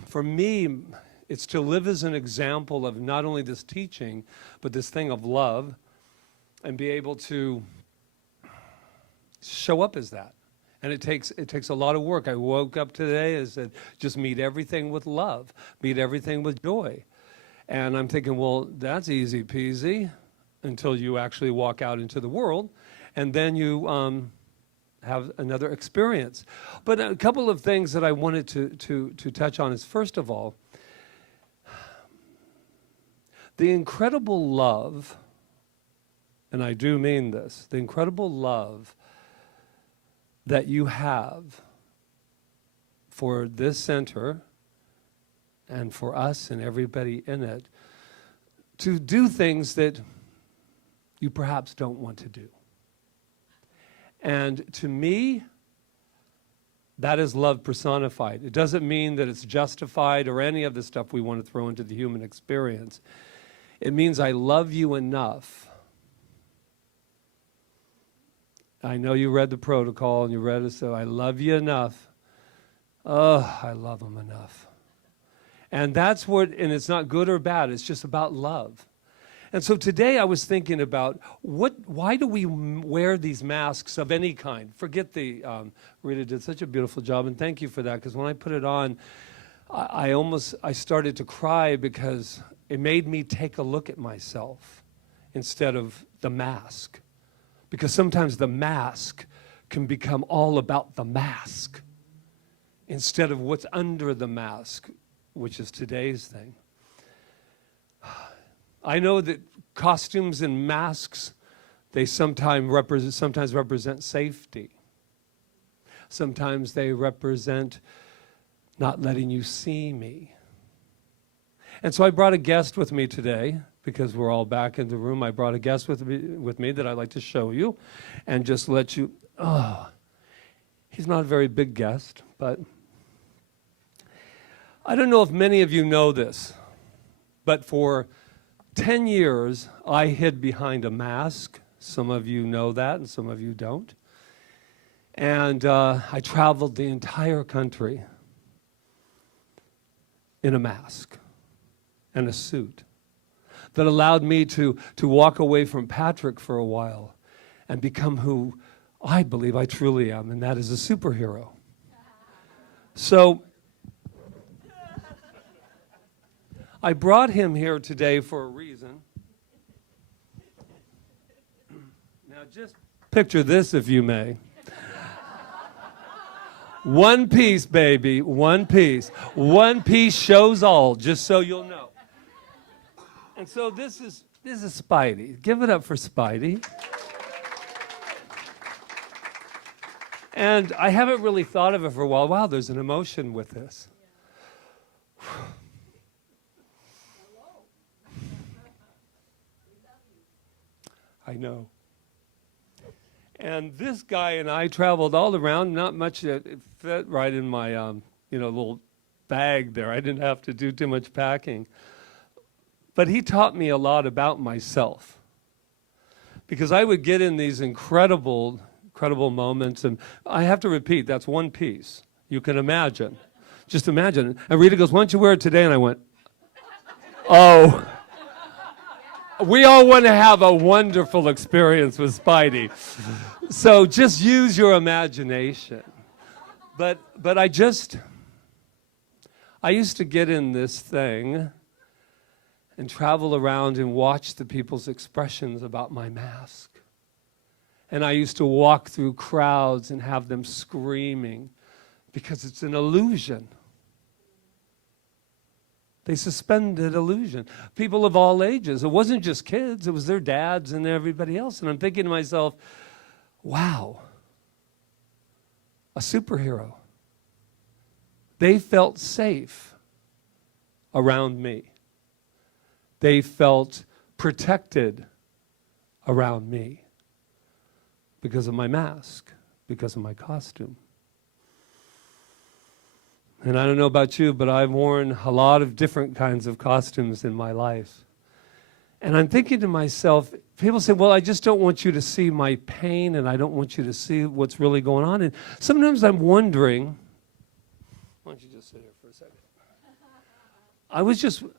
for me, it's to live as an example of not only this teaching, but this thing of love, and be able to show up as that. And it takes a lot of work. I woke up today and said, just meet everything with love, meet everything with joy. And I'm thinking, well, that's easy peasy until you actually walk out into the world, and then you have another experience. But a couple of things that I wanted to touch on is, first of all, the incredible love, and I do mean this, the incredible love that you have for this center and for us and everybody in it to do things that you perhaps don't want to do. And to me, that is love personified. It doesn't mean that it's justified or any of the stuff we want to throw into the human experience. It means I love you enough. I know you read the protocol and you read it, so I love you enough. Oh, I love them enough. And that's what, and it's not good or bad, it's just about love. And so today I was thinking about why do we wear these masks of any kind? Forget Rita did such a beautiful job, and thank you for that, because when I put it on, I started to cry because it made me take a look at myself instead of the mask. Because sometimes the mask can become all about the mask instead of what's under the mask, which is today's thing. I know that costumes and masks, they sometimes represent safety. Sometimes they represent not letting you see me. And so I brought a guest with me today, because we're all back in the room. I brought a guest with me that I'd like to show you and just let you, he's not a very big guest, but I don't know if many of you know this, but for 10 years, I hid behind a mask. Some of you know that, and some of you don't. And I traveled the entire country in a mask and a suit that allowed me to walk away from Patrick for a while and become who I believe I truly am, and that is a superhero. So I brought him here today for a reason. Now just picture this, if you may. One piece, baby, one piece. One piece shows all, just so you'll know. And so this is Spidey. Give it up for Spidey. And I haven't really thought of it for a while. Wow, there's an emotion with this. I know. And this guy and I traveled all around. Not much that fit right in my little bag there. I didn't have to do too much packing. But he taught me a lot about myself. Because I would get in these incredible moments, and I have to repeat, that's one piece. You can imagine. Just imagine. And Rita goes, "Why don't you wear it today?" And I went, "Oh." We all want to have a wonderful experience with Spidey. So just use your imagination. But I used to get in this thing and travel around and watch the people's expressions about my mask. And I used to walk through crowds and have them screaming because it's an illusion. They suspended illusion. People of all ages. It wasn't just kids. It was their dads and everybody else. And I'm thinking to myself, wow, a superhero. They felt safe around me. They felt protected around me because of my mask, because of my costume. And I don't know about you, but I've worn a lot of different kinds of costumes in my life. And I'm thinking to myself, people say, "Well, I just don't want you to see my pain, and I don't want you to see what's really going on." And sometimes I'm wondering, why don't you just sit here for a second?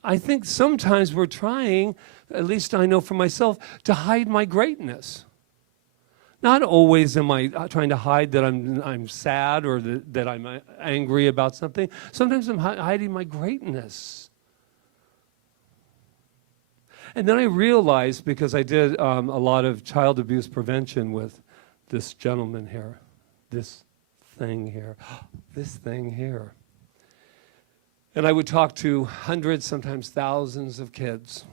I think sometimes we're trying, at least I know for myself, to hide my greatness. Not always am I trying to hide that I'm sad or that I'm angry about something. Sometimes I'm hiding my greatness. And then I realized, because I did a lot of child abuse prevention with this gentleman here, this thing here, this thing here. And I would talk to hundreds, sometimes thousands of kids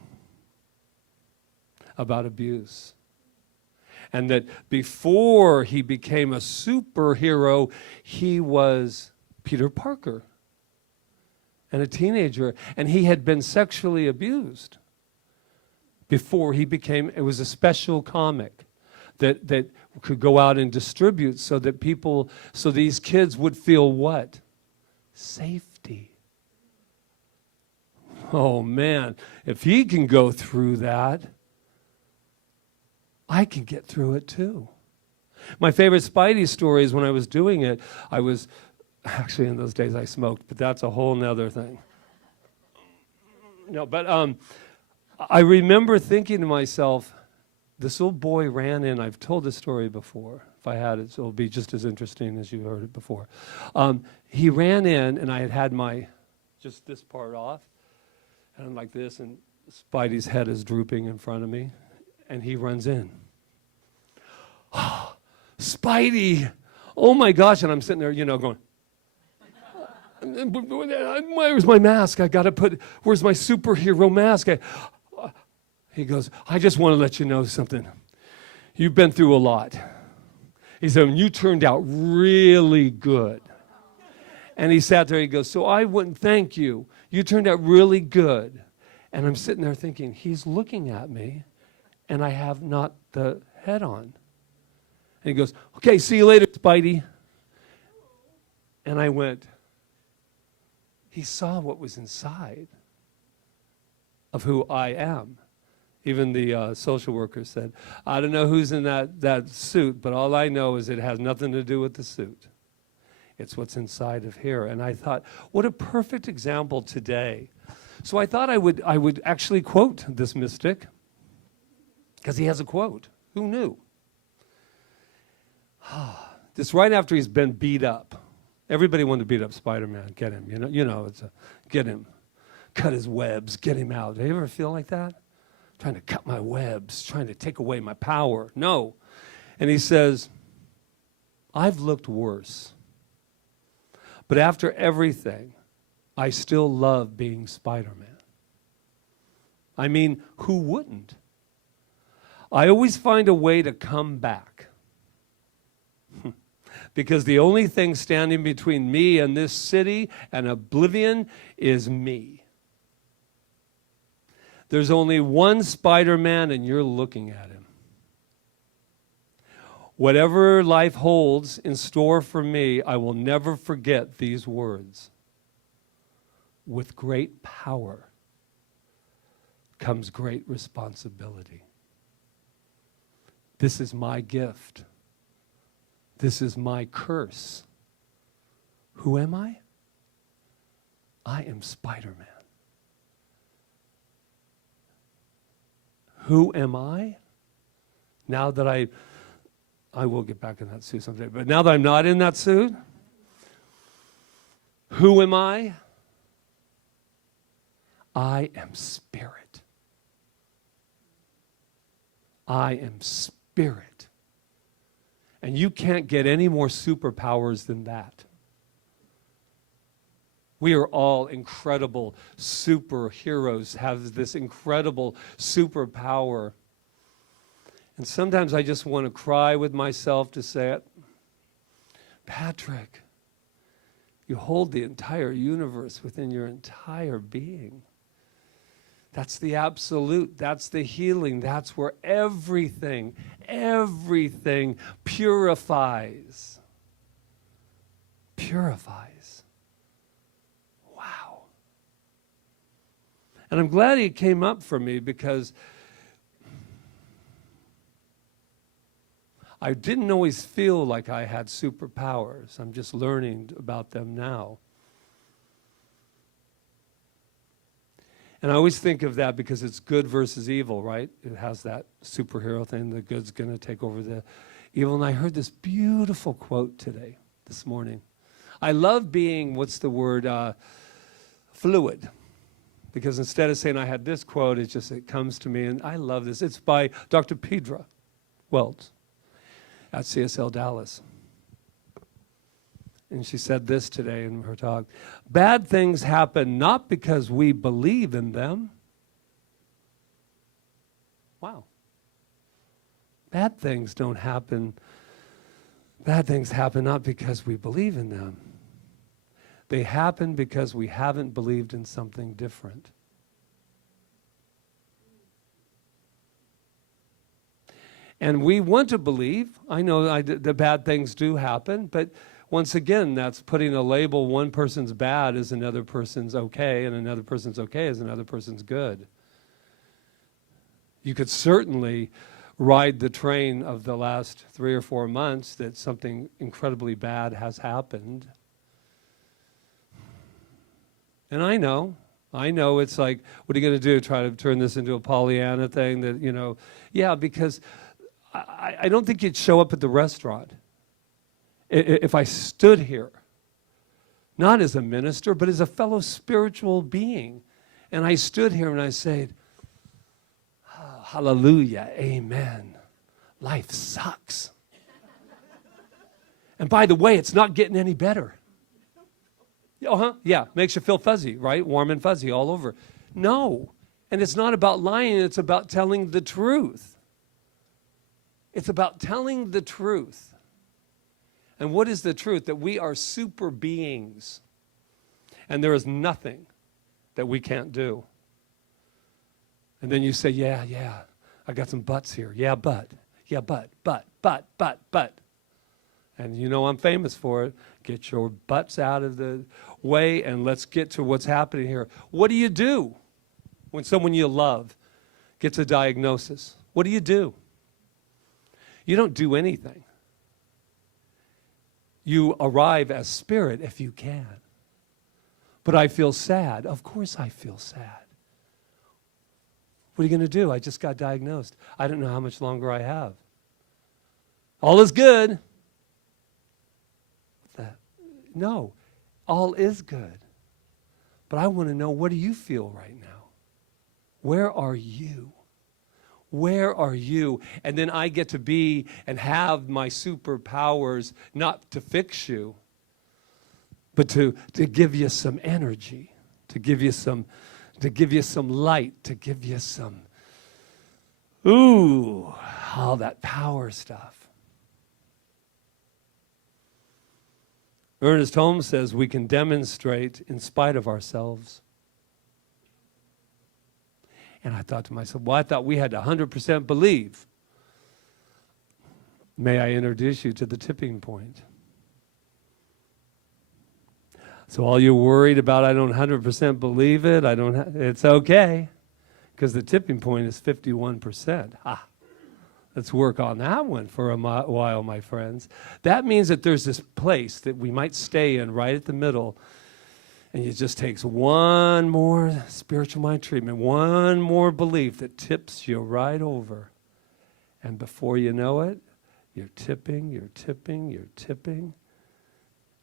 about abuse. And that before he became a superhero, he was Peter Parker and a teenager. And he had been sexually abused before he became, it was a special comic that could go out and distribute so that people, so these kids would feel what? Safety. Oh man, if he can go through that, I can get through it too. My favorite Spidey story is when I was doing it, actually in those days I smoked, but that's a whole nother thing. No, but I remember thinking to myself, this little boy ran in, I've told this story before. If I had it, so it'll be just as interesting as you heard it before. He ran in and I had just this part off, and I'm like this, and Spidey's head is drooping in front of me. And he runs in. Oh, Spidey! Oh my gosh! And I'm sitting there, going, "Where's my mask? Where's my superhero mask?" He goes, "I just want to let you know something. You've been through a lot." He said, "You turned out really good." And he sat there, he goes, "So I wouldn't thank you. You turned out really good." And I'm sitting there thinking, he's looking at me. And I have not the head on. And he goes, "Okay, see you later, Spidey." And I went, he saw what was inside of who I am. Even the social worker said, I don't know who's in that suit, but all I know is it has nothing to do with the suit. It's what's inside of here. And I thought, what a perfect example today. So I thought I would actually quote this mystic, because he has a quote. Who knew? This right after he's been beat up. Everybody wanted to beat up Spider-Man. Get him, get him. Cut his webs, get him out. Do you ever feel like that? Trying to cut my webs, trying to take away my power. No. And he says, I've looked worse. But after everything, I still love being Spider-Man. I mean, who wouldn't? I always find a way to come back. Because the only thing standing between me and this city and oblivion is me. There's only one Spider-Man, and you're looking at him. Whatever life holds in store for me, I will never forget these words. With great power comes great responsibility. This is my gift. This is my curse. Who am I? I am Spider-Man. Who am I? Now that I will get back in that suit someday, but now that I'm not in that suit, who am I? I am spirit. I am spirit. And you can't get any more superpowers than that. We are all incredible superheroes, have this incredible superpower. And sometimes I just want to cry with myself to say it. Patrick, you hold the entire universe within your entire being. That's the absolute, that's the healing, that's where everything purifies. Purifies. Wow. And I'm glad he came up for me, because I didn't always feel like I had superpowers. I'm just learning about them now. And I always think of that because it's good versus evil, right? It has that superhero thing, the good's going to take over the evil. And I heard this beautiful quote today, this morning. I love being, what's the word, fluid. Because instead of saying I had this quote, it comes to me, and I love this. It's by Dr. Pedra Wells at CSL Dallas. And she said this today in her talk. Bad things happen not because we believe in them. Wow. Bad things don't happen. Bad things happen not because we believe in them. They happen because we haven't believed in something different. And we want to believe. I know the bad things do happen, but once again, that's putting a label. One person's bad is another person's okay, and another person's okay is another person's good. You could certainly ride the train of the last 3 or 4 months that something incredibly bad has happened. And I know it's like, what are you going to do? Try to turn this into a Pollyanna thing that, yeah, because I don't think you'd show up at the restaurant if I stood here, not as a minister, but as a fellow spiritual being. And I stood here and I said, oh, hallelujah, amen. Life sucks. And by the way, it's not getting any better. Yeah, makes you feel fuzzy, right? Warm and fuzzy all over. No, and it's not about lying, it's about telling the truth. It's about telling the truth. And what is the truth? That we are super beings. And there is nothing that we can't do. And then you say, yeah, I got some buts here. Yeah, but. And I'm famous for it. Get your butts out of the way and let's get to what's happening here. What do you do when someone you love gets a diagnosis, what do? You don't do anything. You arrive as spirit if you can. But I feel sad. Of course I feel sad. What are you going to do? I just got diagnosed. I don't know how much longer I have. All is good. No, all is good. But I want to know, what do you feel right now? Where are you? Where are you? And then I get to be and have my superpowers, not to fix you, but to give you some energy, to give you some light, to give you some, all that power stuff. Ernest Holmes says we can demonstrate in spite of ourselves. And I thought to myself, well, I thought we had to 100% believe. May I introduce you to the tipping point? So all you're worried about, I don't 100% believe it, it's okay, because the tipping point is 51%. Let's work on that one for a while, my friends. That means that there's this place that we might stay in right at the middle, and it just takes one more spiritual mind treatment, one more belief that tips you right over. And before you know it, you're tipping,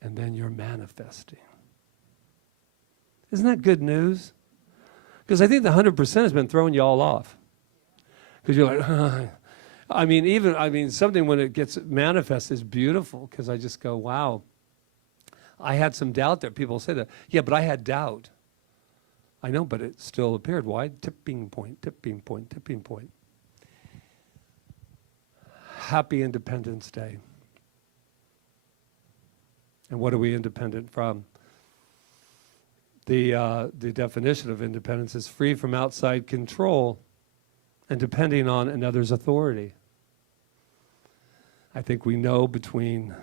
and then you're manifesting. Isn't that good news? Because I think the 100% has been throwing you all off. Because you're like, something when it gets manifest is beautiful, because I just go, wow. I had some doubt there. People say that. Yeah, but I had doubt. I know, but it still appeared. Why? Tipping point. Happy Independence Day. And what are we independent from? The definition of independence is free from outside control and depending on another's authority. I think we know between...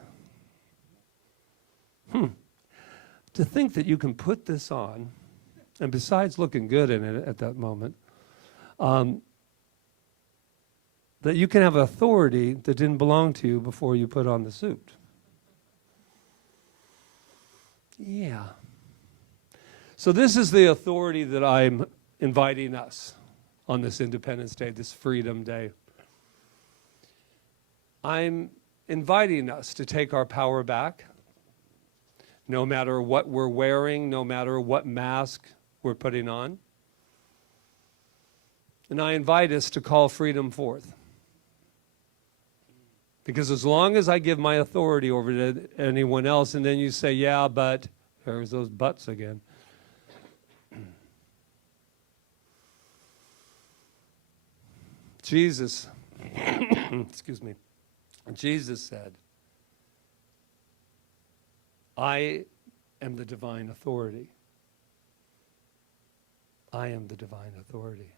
To think that you can put this on, and besides looking good in it at that moment, that you can have authority that didn't belong to you before you put on the suit. Yeah. So this is the authority that I'm inviting us on this Independence Day, this Freedom Day. I'm inviting us to take our power back. No matter what we're wearing, no matter what mask we're putting on. And I invite us to call freedom forth. Because as long as I give my authority over to anyone else, and then you say, yeah, but, there's those buts again. Jesus, excuse me, Jesus said, I am the divine authority. I am the divine authority.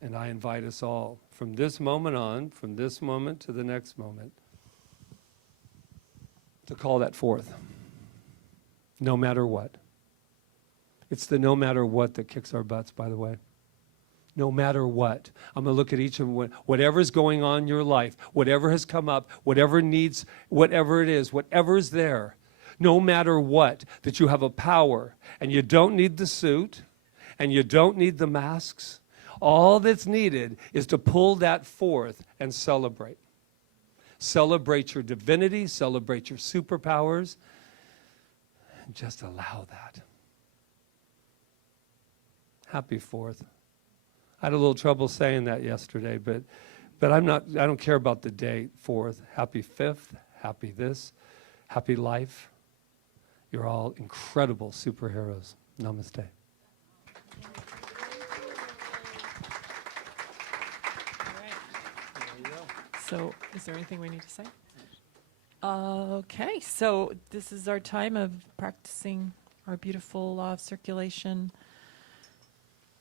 And I invite us all, from this moment on, from this moment to the next moment, to call that forth. No matter what. It's the no matter what that kicks our butts, by the way. No matter what. I'm going to look at each of them. Whatever's going on in your life, whatever has come up, whatever needs, whatever it is, whatever's there, no matter what, that you have a power, and you don't need the suit, and you don't need the masks. All that's needed is to pull that forth and celebrate. Celebrate your divinity, celebrate your superpowers, and just allow that. Happy 4th. I had a little trouble saying that yesterday, but I don't care about the date, 4th. Happy 5th, happy this, happy life. You're all incredible superheroes. Namaste. So is there anything we need to say? Okay, so this is our time of practicing our beautiful law of circulation.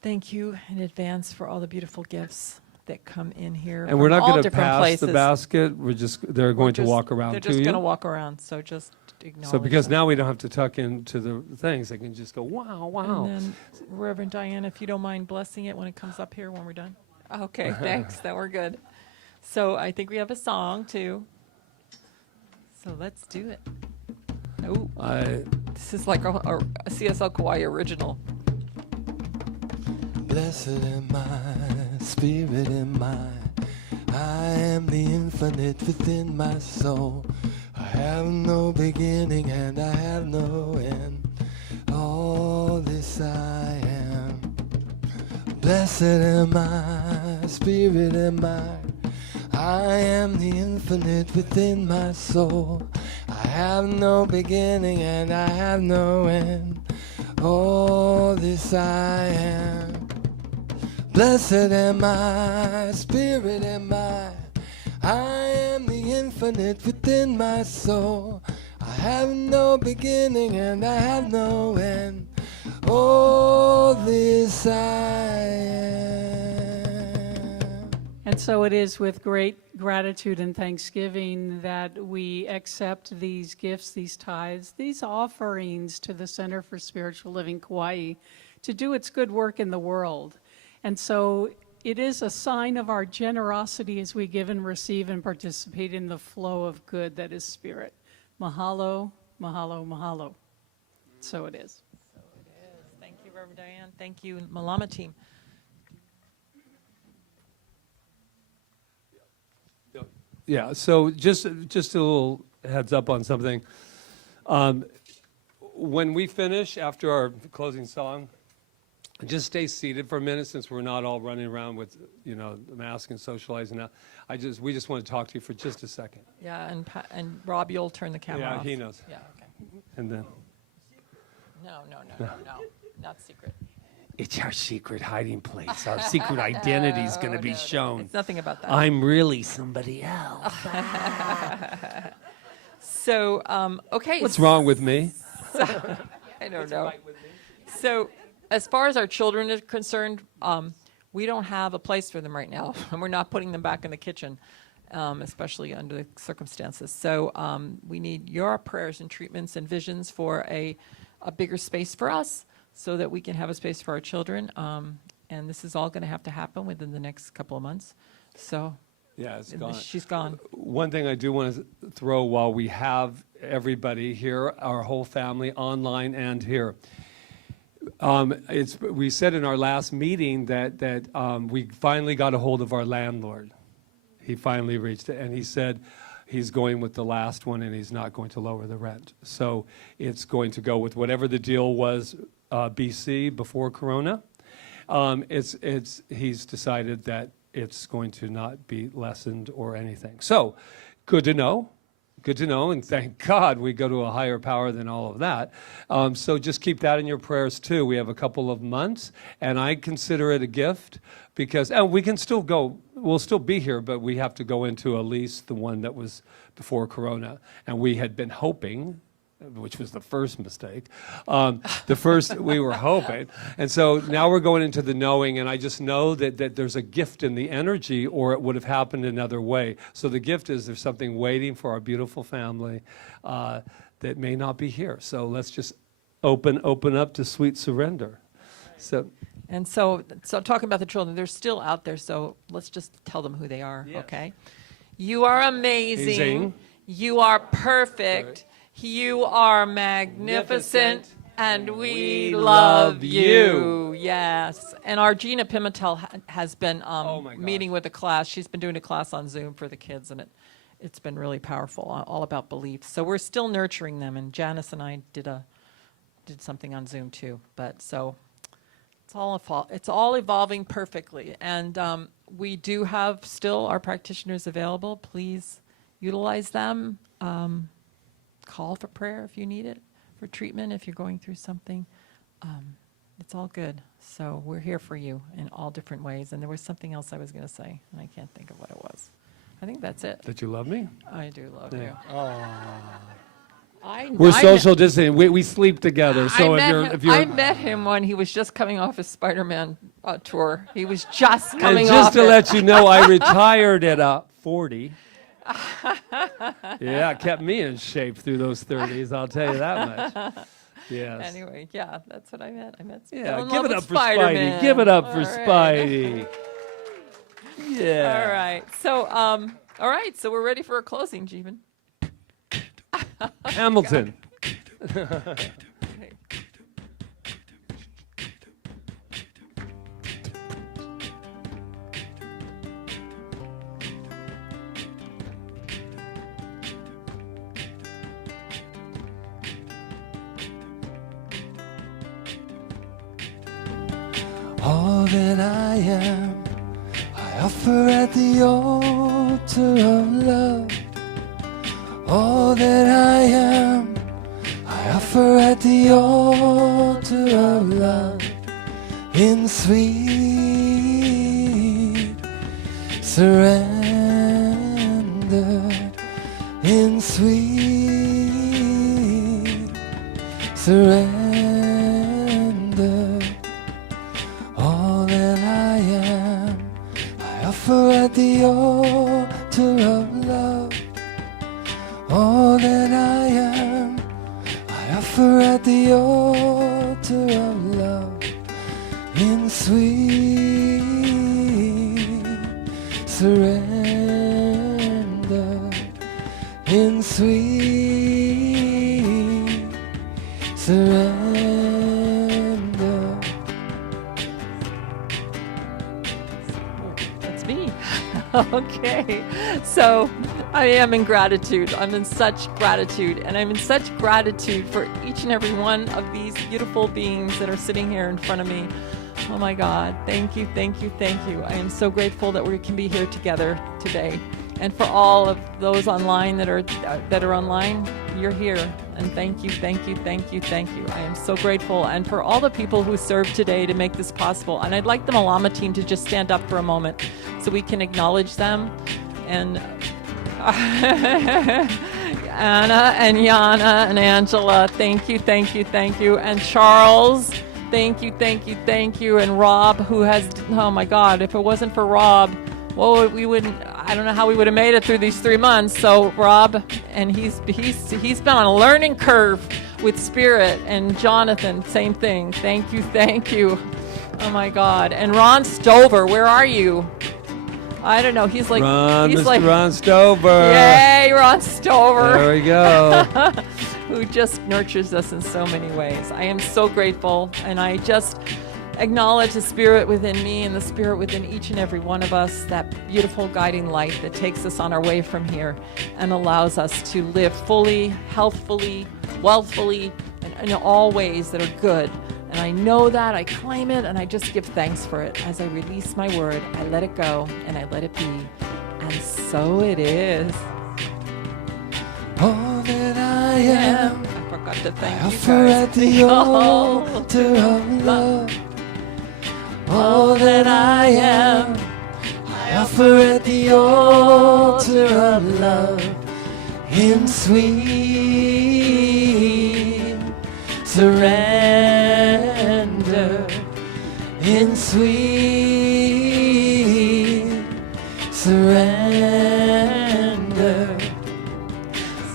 Thank you in advance for all the beautiful gifts that come in here And we're from not all going to different pass places. the basket. They're going to Just- walk around They're to just you. going to walk around, so just acknowledge So because them. now we don't have to tuck into the things, they can just go, wow, wow. And then, Reverend Diane, if you don't mind blessing it when it comes up here when we're done. Okay, thanks. Then we're good. So I think we have a song too. So let's do it. Oh, this is like a CSL Kauai original. Blessed am I, spirit am I am the infinite within my soul. I have no beginning and I have no end. All this I am. Blessed am I, spirit am I am the infinite within my soul. I have no beginning and I have no end. All this I am. Blessed am I, spirit am I am the infinite within my soul. I have no beginning and I have no end. All this I am. And so it is with great gratitude and thanksgiving that we accept these gifts, these tithes, these offerings to the Center for Spiritual Living Kauai to do its good work in the world. And so it is a sign of our generosity as we give and receive and participate in the flow of good that is spirit. Mahalo, mahalo, mahalo. So it is. So it is. Thank you, Reverend Diane. Thank you, Malama team. Yeah, so just a little heads up on something. When we finish, after our closing song, just stay seated for a minute since we're not all running around with, the mask and socializing now. We just want to talk to you for just a second. Yeah, and Rob, you'll turn the camera Yeah, off. he knows. Yeah, okay. And then, No, not secret. it's our secret hiding place. Our secret identity is going to be shown. It's nothing about that. I'm really somebody else. So, okay. What's wrong with me? I don't know. So, as far as our children are concerned, we don't have a place for them right now, and we're not putting them back in the kitchen, especially under the circumstances. So, we need your prayers and treatments and visions for a bigger space for us, so that we can have a space for our children. And this is all going to have to happen within the next couple of months. So, Yeah, it's gone. she's gone. One thing I do want to throw while we have everybody here, our whole family, online and here. We said in our last meeting that we finally got a hold of our landlord. He finally reached it, and he said he's going with the last one, and he's not going to lower the rent. So it's going to go with whatever the deal was BC before Corona. He's decided that it's going to not be lessened or anything. So good to know. Good to know, and thank God we go to a higher power than all of that. So just keep that in your prayers too. We have a couple of months, and I consider it a gift because we can still go, we'll still be here, but we have to go into at least the one that was before Corona. And we had been hoping, which was the first mistake. The first, we were hoping. And so now we're going into the knowing, and I just know that there's a gift in the energy, or it would have happened another way. So the gift is there's something waiting for our beautiful family that may not be here. So let's just open up to sweet surrender. So talking about the children, they're still out there, so let's just tell them who they are, Yes. okay? You are amazing. Amazing. You are perfect. You are magnificent, and we love you. Yes. And our Gina Pimentel has been my meeting with a class. She's been doing a class on Zoom for the kids, and it's been really powerful, all about belief. So we're still nurturing them, and Janice and I did something on Zoom too. But so it's all evolving perfectly, and we do have still our practitioners available. Please utilize them. Call for prayer if you need it, for treatment if you're going through something. It's all good. So we're here for you in all different ways. And there was something else I was going to say, and I can't think of what it was. I think that's it. that you love me? I do love Yeah. you. We're social distancing. We sleep together. So if you're I met him when he was just coming off his Spider-Man tour. He was just coming and off just to it. let you know, I retired at 40. Yeah, it kept me in shape through those 30s. I'll tell you that much. Yes. Anyway, yeah, that's what I meant. I meant. Yeah, fell in give love it with up for Spider-Man. Spidey. Give it up All for right. Spidey. Yeah. All right. So, all right. So we're ready for a closing, Jeevan. Hamilton. All that I am, I offer at the altar of love. All that I am, I offer at the altar of love. In sweet surrender, in sweet surrender. All that I am, I offer at the altar of love. All that I am, I offer at the altar of love. In sweet surrender, in sweet surrender. That's me. Okay. So I am in gratitude. I'm in such gratitude. And I'm in such gratitude for each and every one of these beautiful beings that are sitting here in front of me. Oh my God. Thank you, thank you, thank you. I am so grateful that we can be here together today. And for all of those online that are online, you're here. And thank you, thank you, thank you, thank you. I am so grateful. And for all the people who served today to make this possible. And I'd like the Malama team to just stand up for a moment so we can acknowledge them. And Anna and Yana and Angela, thank you, thank you, thank you. And Charles, thank you, thank you, thank you. And Rob, who has, oh my God, if it wasn't for Rob, well, we wouldn't, I don't know how we would have made it through these 3 months. So Rob, and he's been on a learning curve with Spirit. And Jonathan, same thing. Thank you, thank you. Oh my God. And Ron Stover, where are you? I don't know. He's like, Ron Stover. Yay, Ron Stover. There we go. Who just nurtures us in so many ways. I am so grateful, and I just acknowledge the spirit within me and the spirit within each and every one of us, that beautiful guiding light that takes us on our way from here and allows us to live fully, healthfully, wealthfully, and in all ways that are good. And I know that, I claim it, and I just give thanks for it. As I release my word, I let it go, and I let it be. And so it is. All that I am, I forgot to thank I you offer guys. at the altar of love. All that I am, I offer at the altar of love. In sweet surrender, in sweet surrender.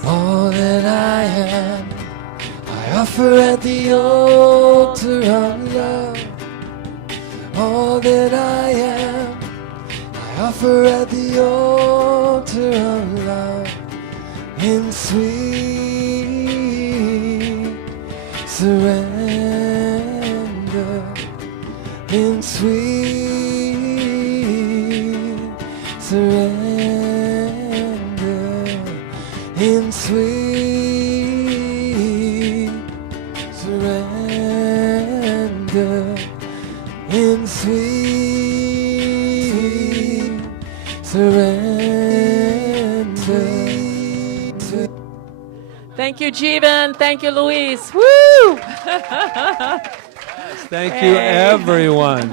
All that I am, I offer at the altar of love. All that I am, I offer at the altar of love. In sweet surrender, in sweet surrender, in sweet surrender, in sweet surrender. Thank you, Jeevan. Thank you, Louise. Woo! Thank you, everyone.